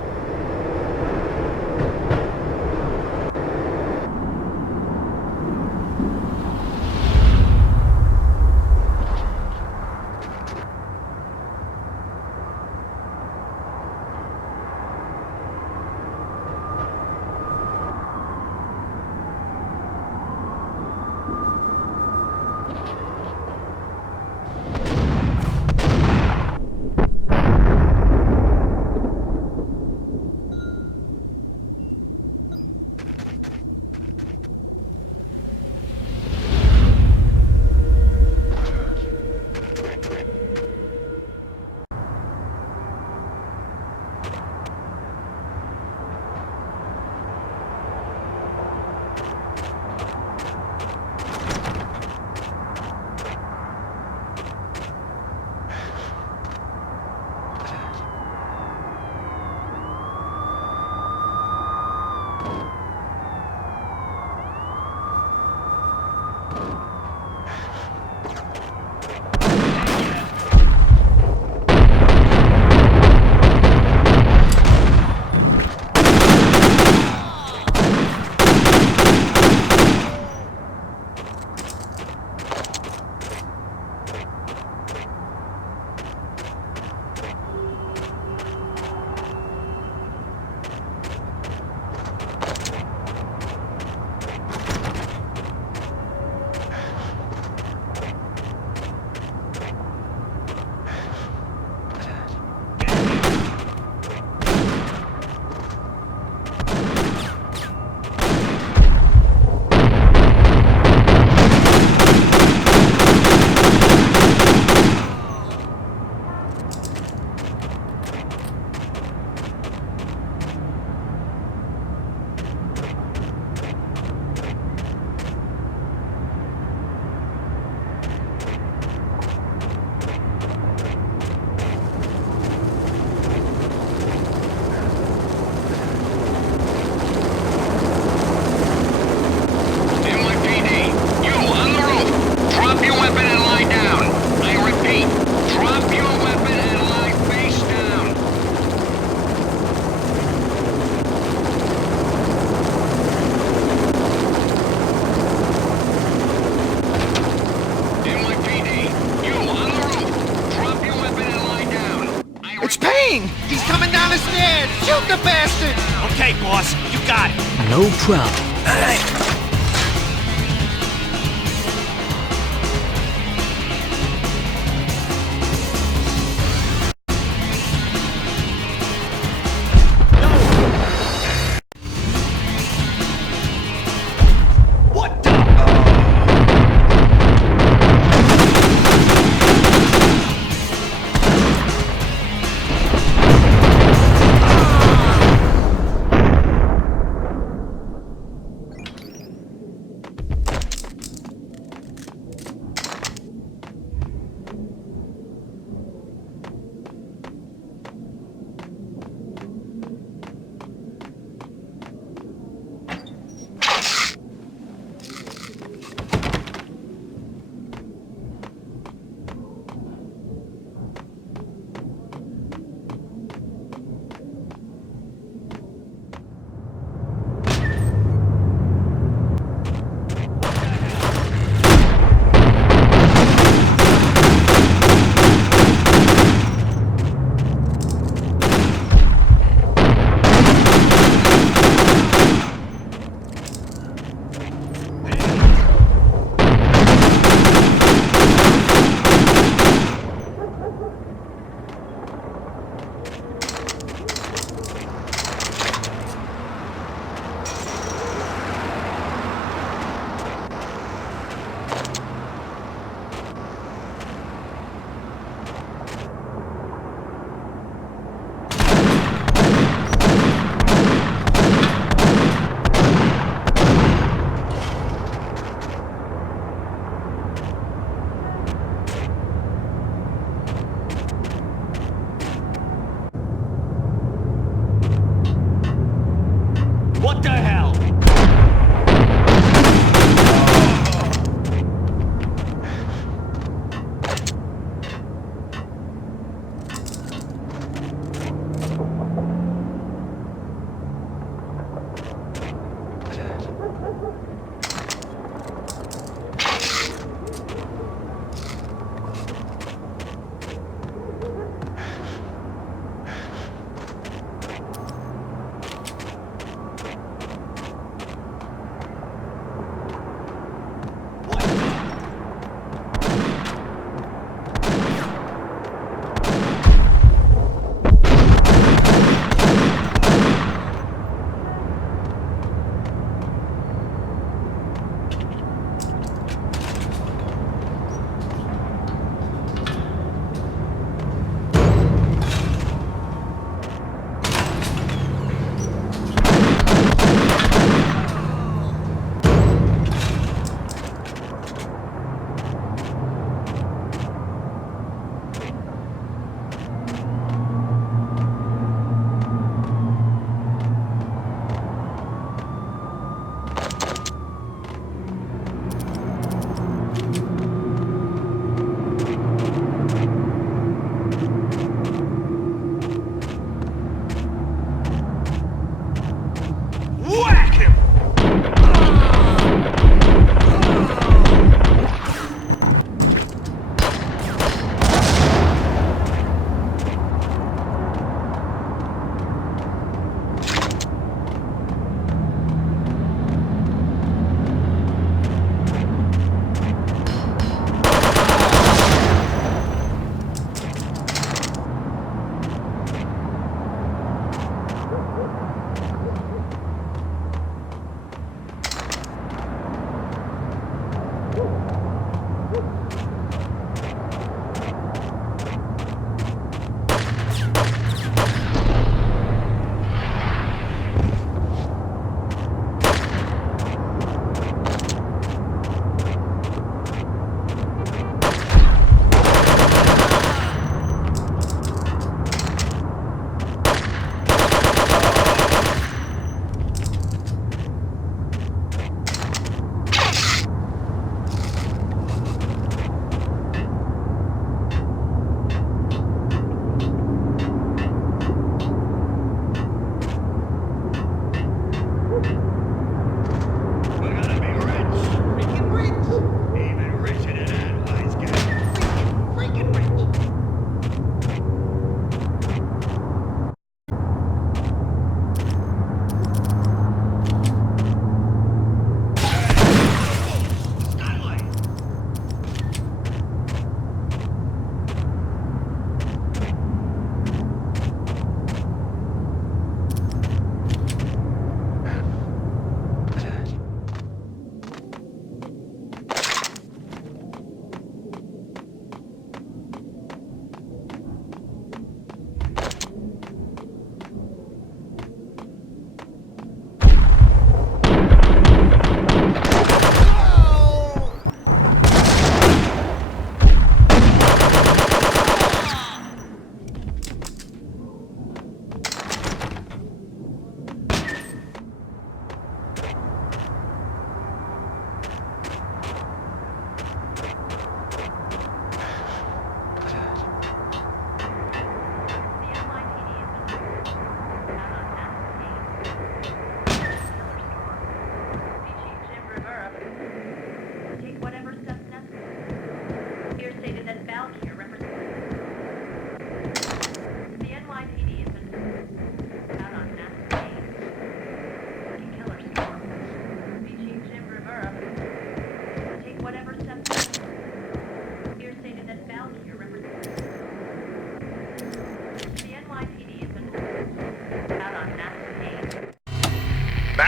It's Payne! He's coming down the stairs! Shoot the bastard! Okay, boss, you got it. No problem.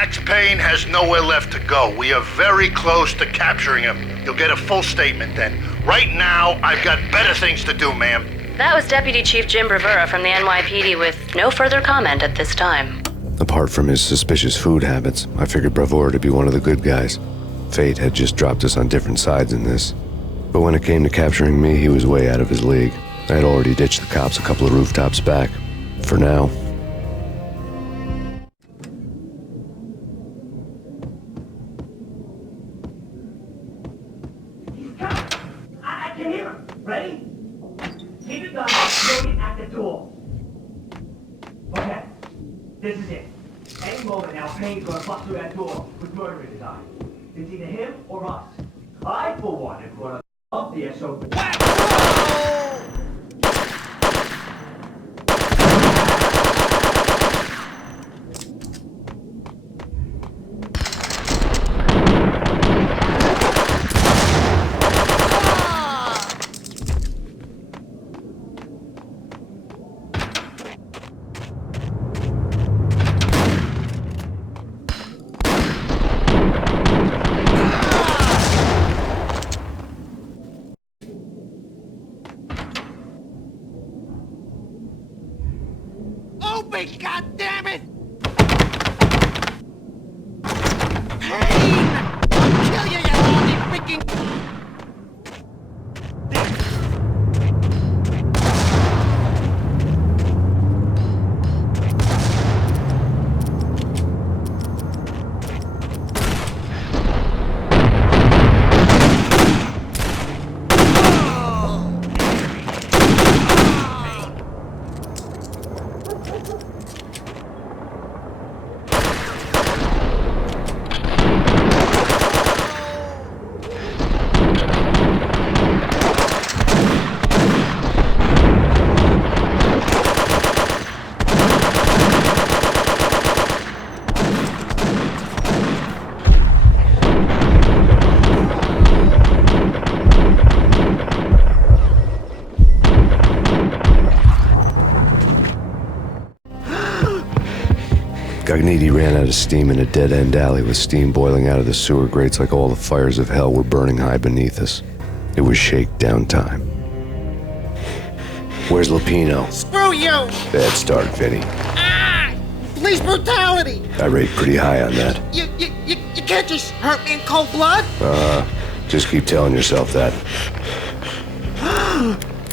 Max Payne has nowhere left to go. We are very close to capturing him. You'll get a full statement then. Right now, I've got better things to do, ma'am. That was Deputy Chief Jim Bravura from the NYPD with no further comment at this time. Apart from his suspicious food habits, I figured Bravura to be one of the good guys. Fate had just dropped us on different sides in this. But when it came to capturing me, he was way out of his league. I had already ditched the cops a couple of rooftops back. For now. I can hear him. Ready? Keep it going. Loading at the door. Okay. This is it. Any moment now, Payne's gonna bust through that door with murder in his eye. It's either him or us. I, for one, am gonna up the SOB. Open, goddammit! Payne! I'll kill you, you lonely freaking... Gagniti ran out of steam in a dead-end alley with steam boiling out of the sewer grates like all the fires of hell were burning high beneath us. It was shakedown time. Where's Lupino? Screw you! Bad start, Vinny. Ah! Police brutality! I rate pretty high on that. You can't just hurt me in cold blood! Just keep telling yourself that.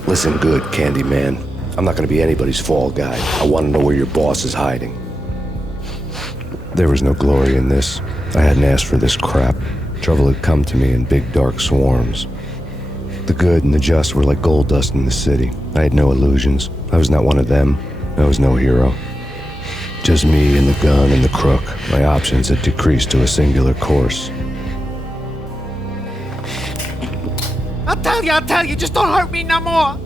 Listen good, Candyman. I'm not gonna be anybody's fall guy. I want to know where your boss is hiding. There was no glory in this. I hadn't asked for this crap. Trouble had come to me in big dark swarms. The good and the just were like gold dust in the city. I had no illusions. I was not one of them. I was no hero. Just me and the gun and the crook. My options had decreased to a singular course. I'll tell you, just don't hurt me no more.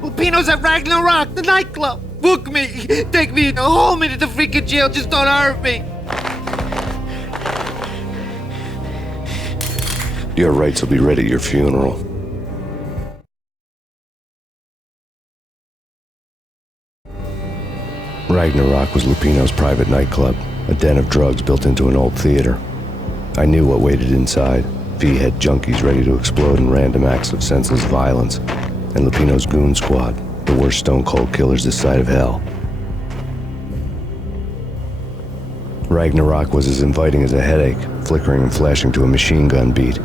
Lupino's at Ragna, the nightclub. Book me, take me, hold me to the freaking jail, just don't hurt me. Your rights will be ready at your funeral. Ragnarok was Lupino's private nightclub, a den of drugs built into an old theater. I knew what waited inside. V-head junkies ready to explode in random acts of senseless violence, and Lupino's goon squad, the worst stone-cold killers this side of hell. Ragnarok was as inviting as a headache, flickering and flashing to a machine gun beat.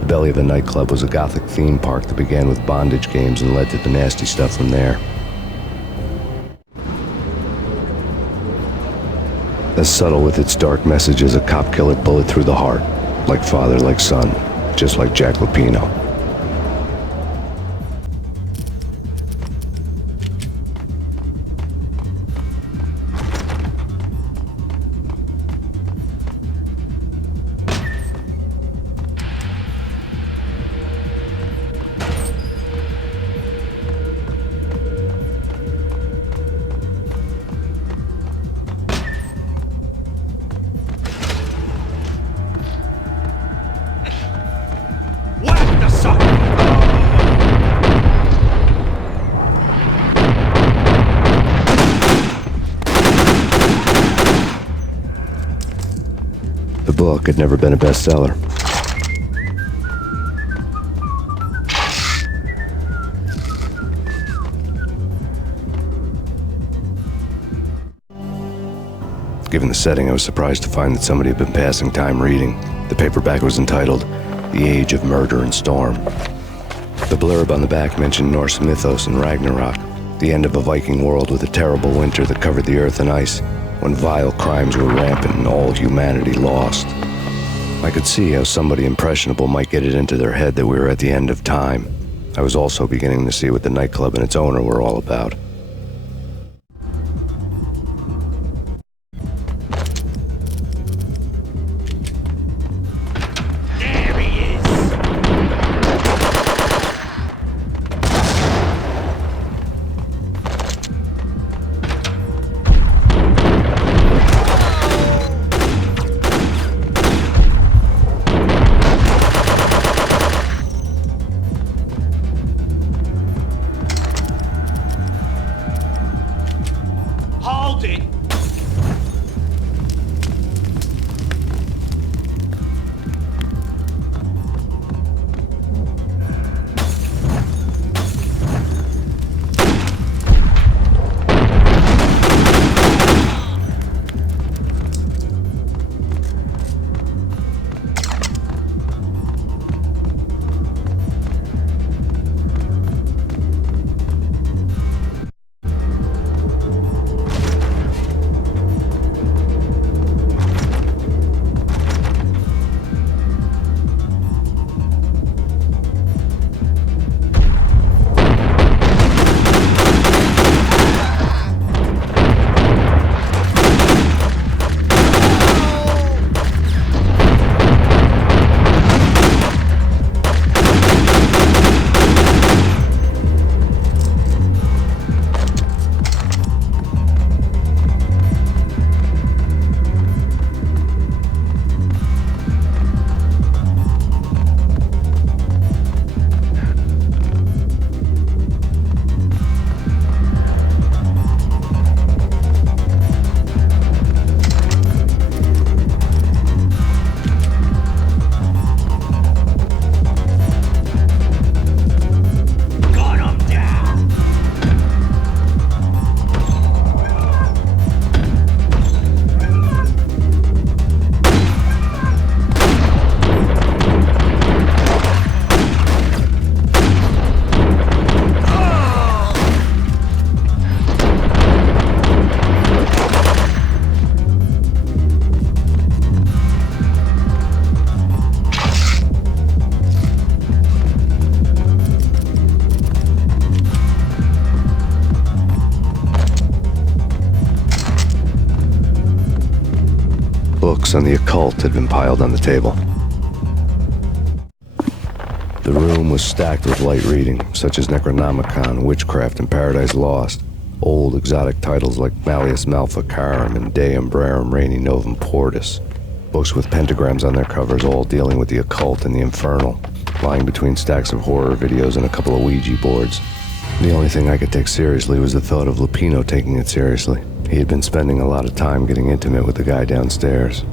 The belly of the nightclub was a gothic theme park that began with bondage games and led to the nasty stuff from there. As subtle with its dark message as a cop killer bullet through the heart, like father, like son, just like Jack Lupino. book had never been a bestseller. Given the setting, I was surprised to find that somebody had been passing time reading. The paperback was entitled, The Age of Murder and Storm. The blurb on the back mentioned Norse mythos and Ragnarok, the end of a Viking world with a terrible winter that covered the earth in ice, when vile crimes were rampant and all humanity lost. I could see how somebody impressionable might get it into their head that we were at the end of time. I was also beginning to see what the nightclub and its owner were all about. Books on the occult had been piled on the table. The room was stacked with light reading, such as Necronomicon, Witchcraft, and Paradise Lost. Old exotic titles like Malleus Maleficarum and De Umbrarum Reini Novum Portus. Books with pentagrams on their covers, all dealing with the occult and the infernal, lying between stacks of horror videos and a couple of Ouija boards. The only thing I could take seriously was the thought of Lupino taking it seriously. He had been spending a lot of time getting intimate with the guy downstairs.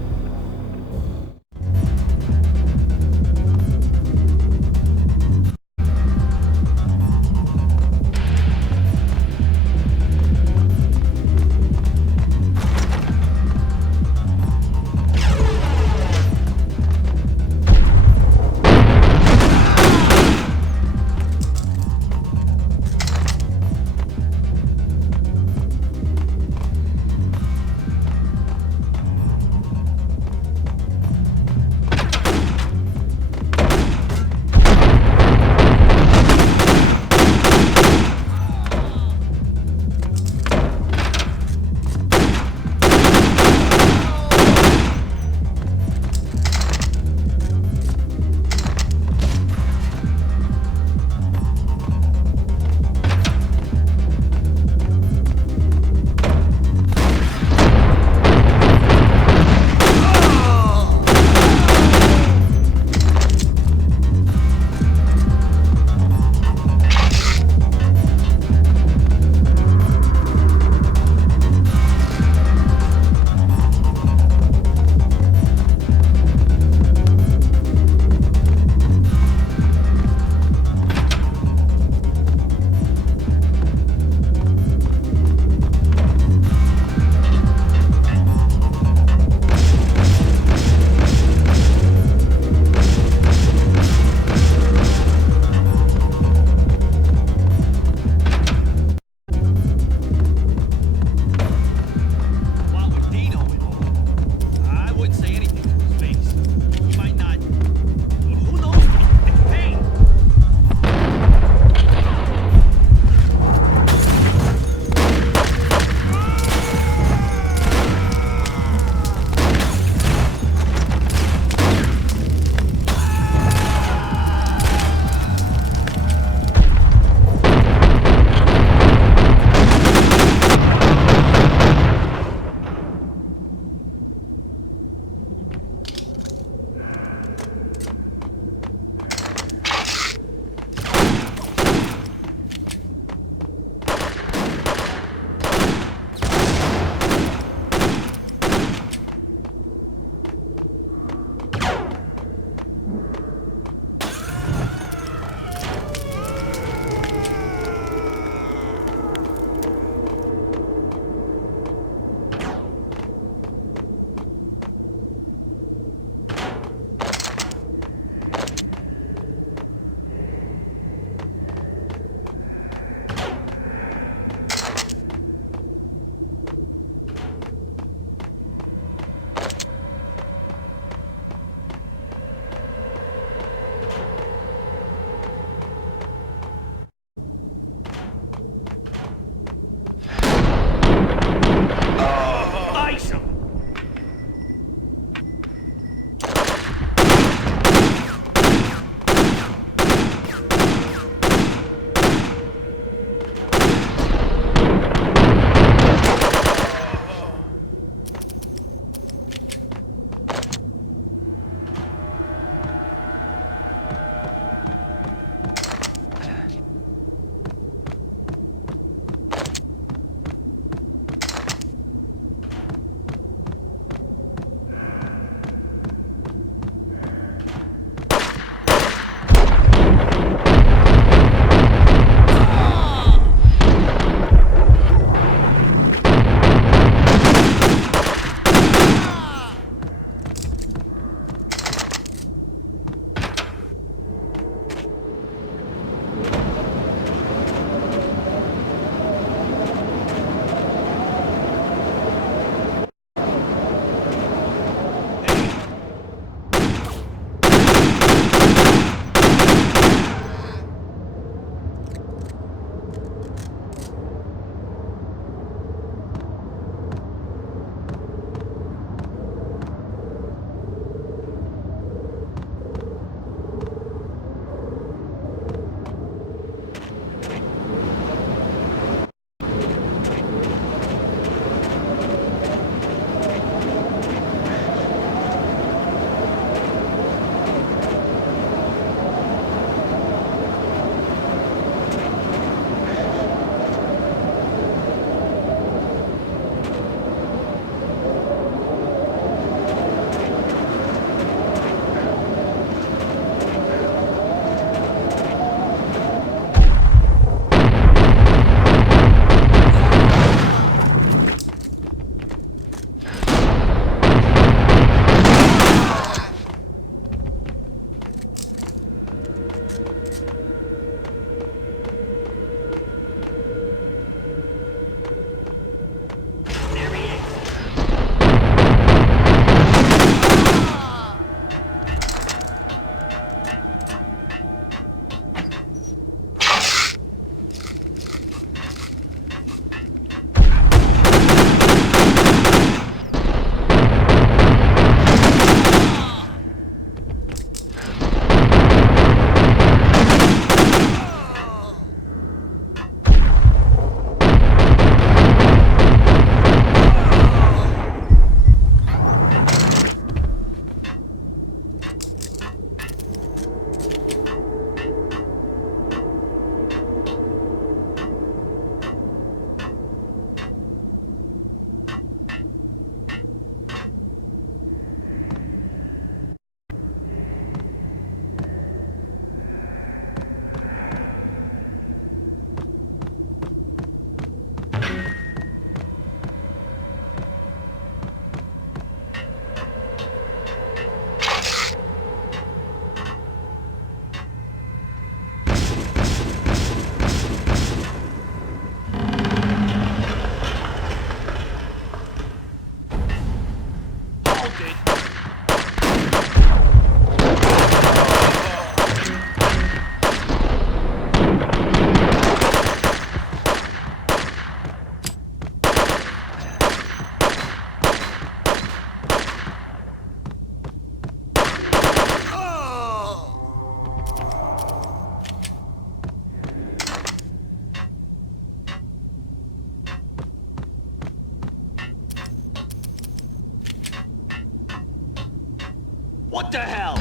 What the hell?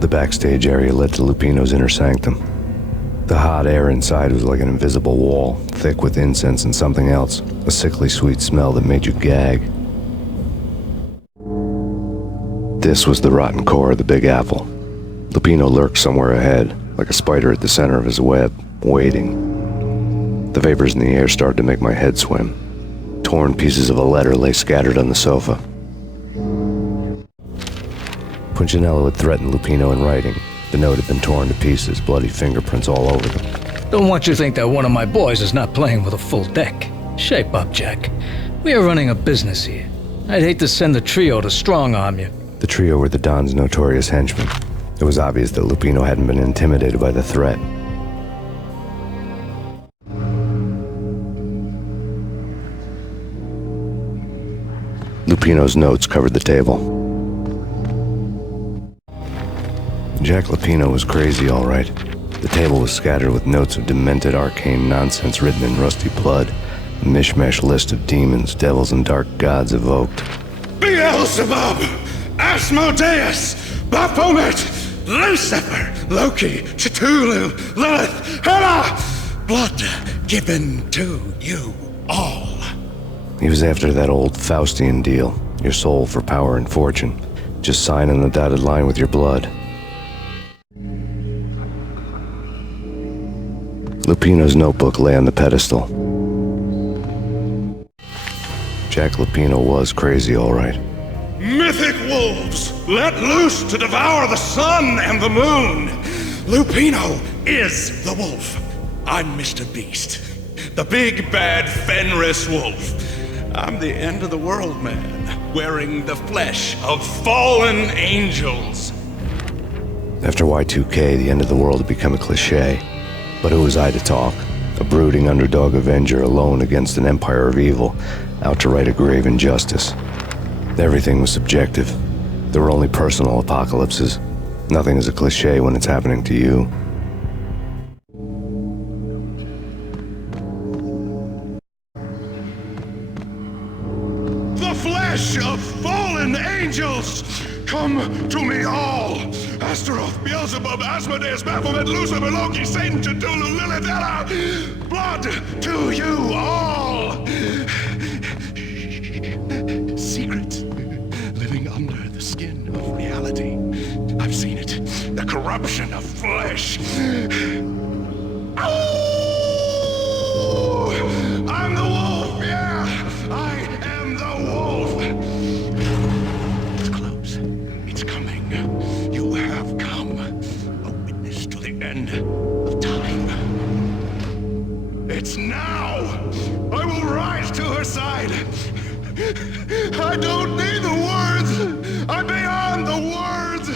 The backstage area led to Lupino's inner sanctum. The hot air inside was like an invisible wall, thick with incense and something else, a sickly sweet smell that made you gag. This was the rotten core of the Big Apple. Lupino lurked somewhere ahead, like a spider at the center of his web, waiting. The vapors in the air started to make my head swim. Torn pieces of a letter lay scattered on the sofa. Punchinello had threatened Lupino in writing. The note had been torn to pieces, bloody fingerprints all over them. Don't want you to think that one of my boys is not playing with a full deck. Shape up, Jack. We are running a business here. I'd hate to send the trio to strong-arm you. The trio were the Don's notorious henchmen. It was obvious that Lupino hadn't been intimidated by the threat. Lupino's notes covered the table. Jack Lupino was crazy, all right. The table was scattered with notes of demented arcane nonsense written in rusty blood, a mishmash list of demons, devils, and dark gods evoked. Beelzebub, Asmodeus, Baphomet, Lucifer, Loki, Cthulhu, Lilith, Hela, blood given to you all. He was after that old Faustian deal, your soul for power and fortune. Just sign on the dotted line with your blood. Lupino's notebook lay on the pedestal. Jack Lupino was crazy, all right. Mythic wolves, let loose to devour the sun and the moon. Lupino is the wolf. I'm Mr. Beast, the big bad Fenris wolf. I'm the end of the world man, wearing the flesh of fallen angels. After Y2K, the end of the world had become a cliché. But who was I to talk? A brooding underdog avenger alone against an empire of evil, out to right a grave injustice. Everything was subjective. There were only personal apocalypses. Nothing is a cliché when it's happening to you. The flesh of fallen angels! Come to me all! Astaroth, Beelzebub, Asmodeus, Baphomet, Lucifer, Loki, Satan, Cthulhu, Lilith, Hela! Blood to you all! Secret, living under the skin of reality. I've seen it. The corruption of flesh. Oh! I'm the wolf, yeah! I am the wolf! It's close. It's coming. You have come. A witness to the end of time. It's now! I will rise to her side! I don't need the words! I'm beyond the words!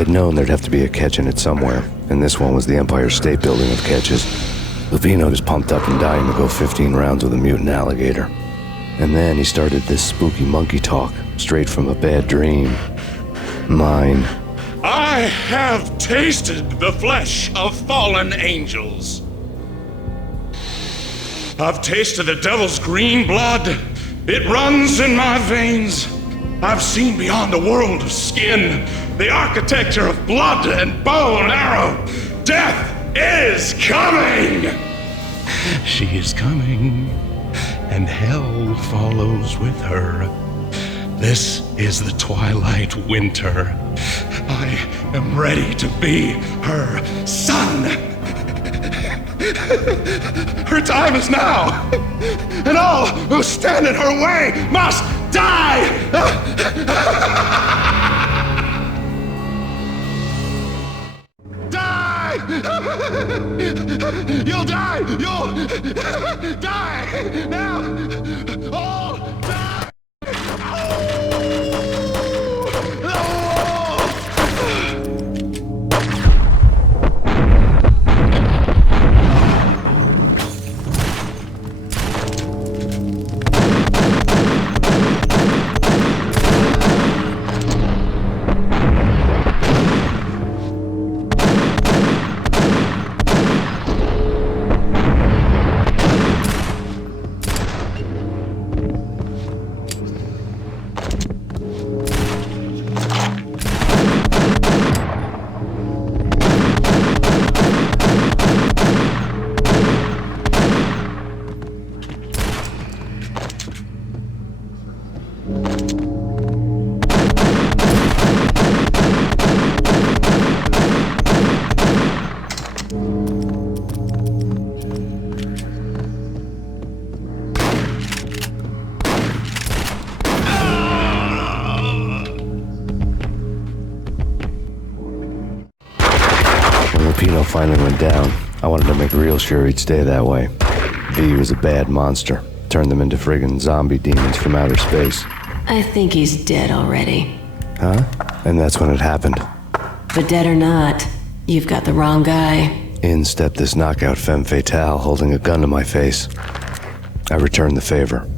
had known there'd have to be a catch in it somewhere, and this one was the Empire State Building of catches. Lupino was pumped up and dying to go 15 rounds with a mutant alligator. And then he started this spooky monkey talk, straight from a bad dream. Mine. I have tasted the flesh of fallen angels. I've tasted the devil's green blood. It runs in my veins. I've seen beyond a world of skin, the architecture of blood and bow and arrow. Death is coming! She is coming, and hell follows with her. This is the twilight winter. I am ready to be her son. Her time is now, and all who stand in her way must die! Die! You'll die! You'll die! Now! All die! Finally went down. I wanted to make real sure he'd stay that way. V was a bad monster. Turned them into friggin' zombie demons from outer space. I think he's dead already. Huh? And that's when it happened. But dead or not, you've got the wrong guy. In stepped this knockout femme fatale holding a gun to my face. I returned the favor.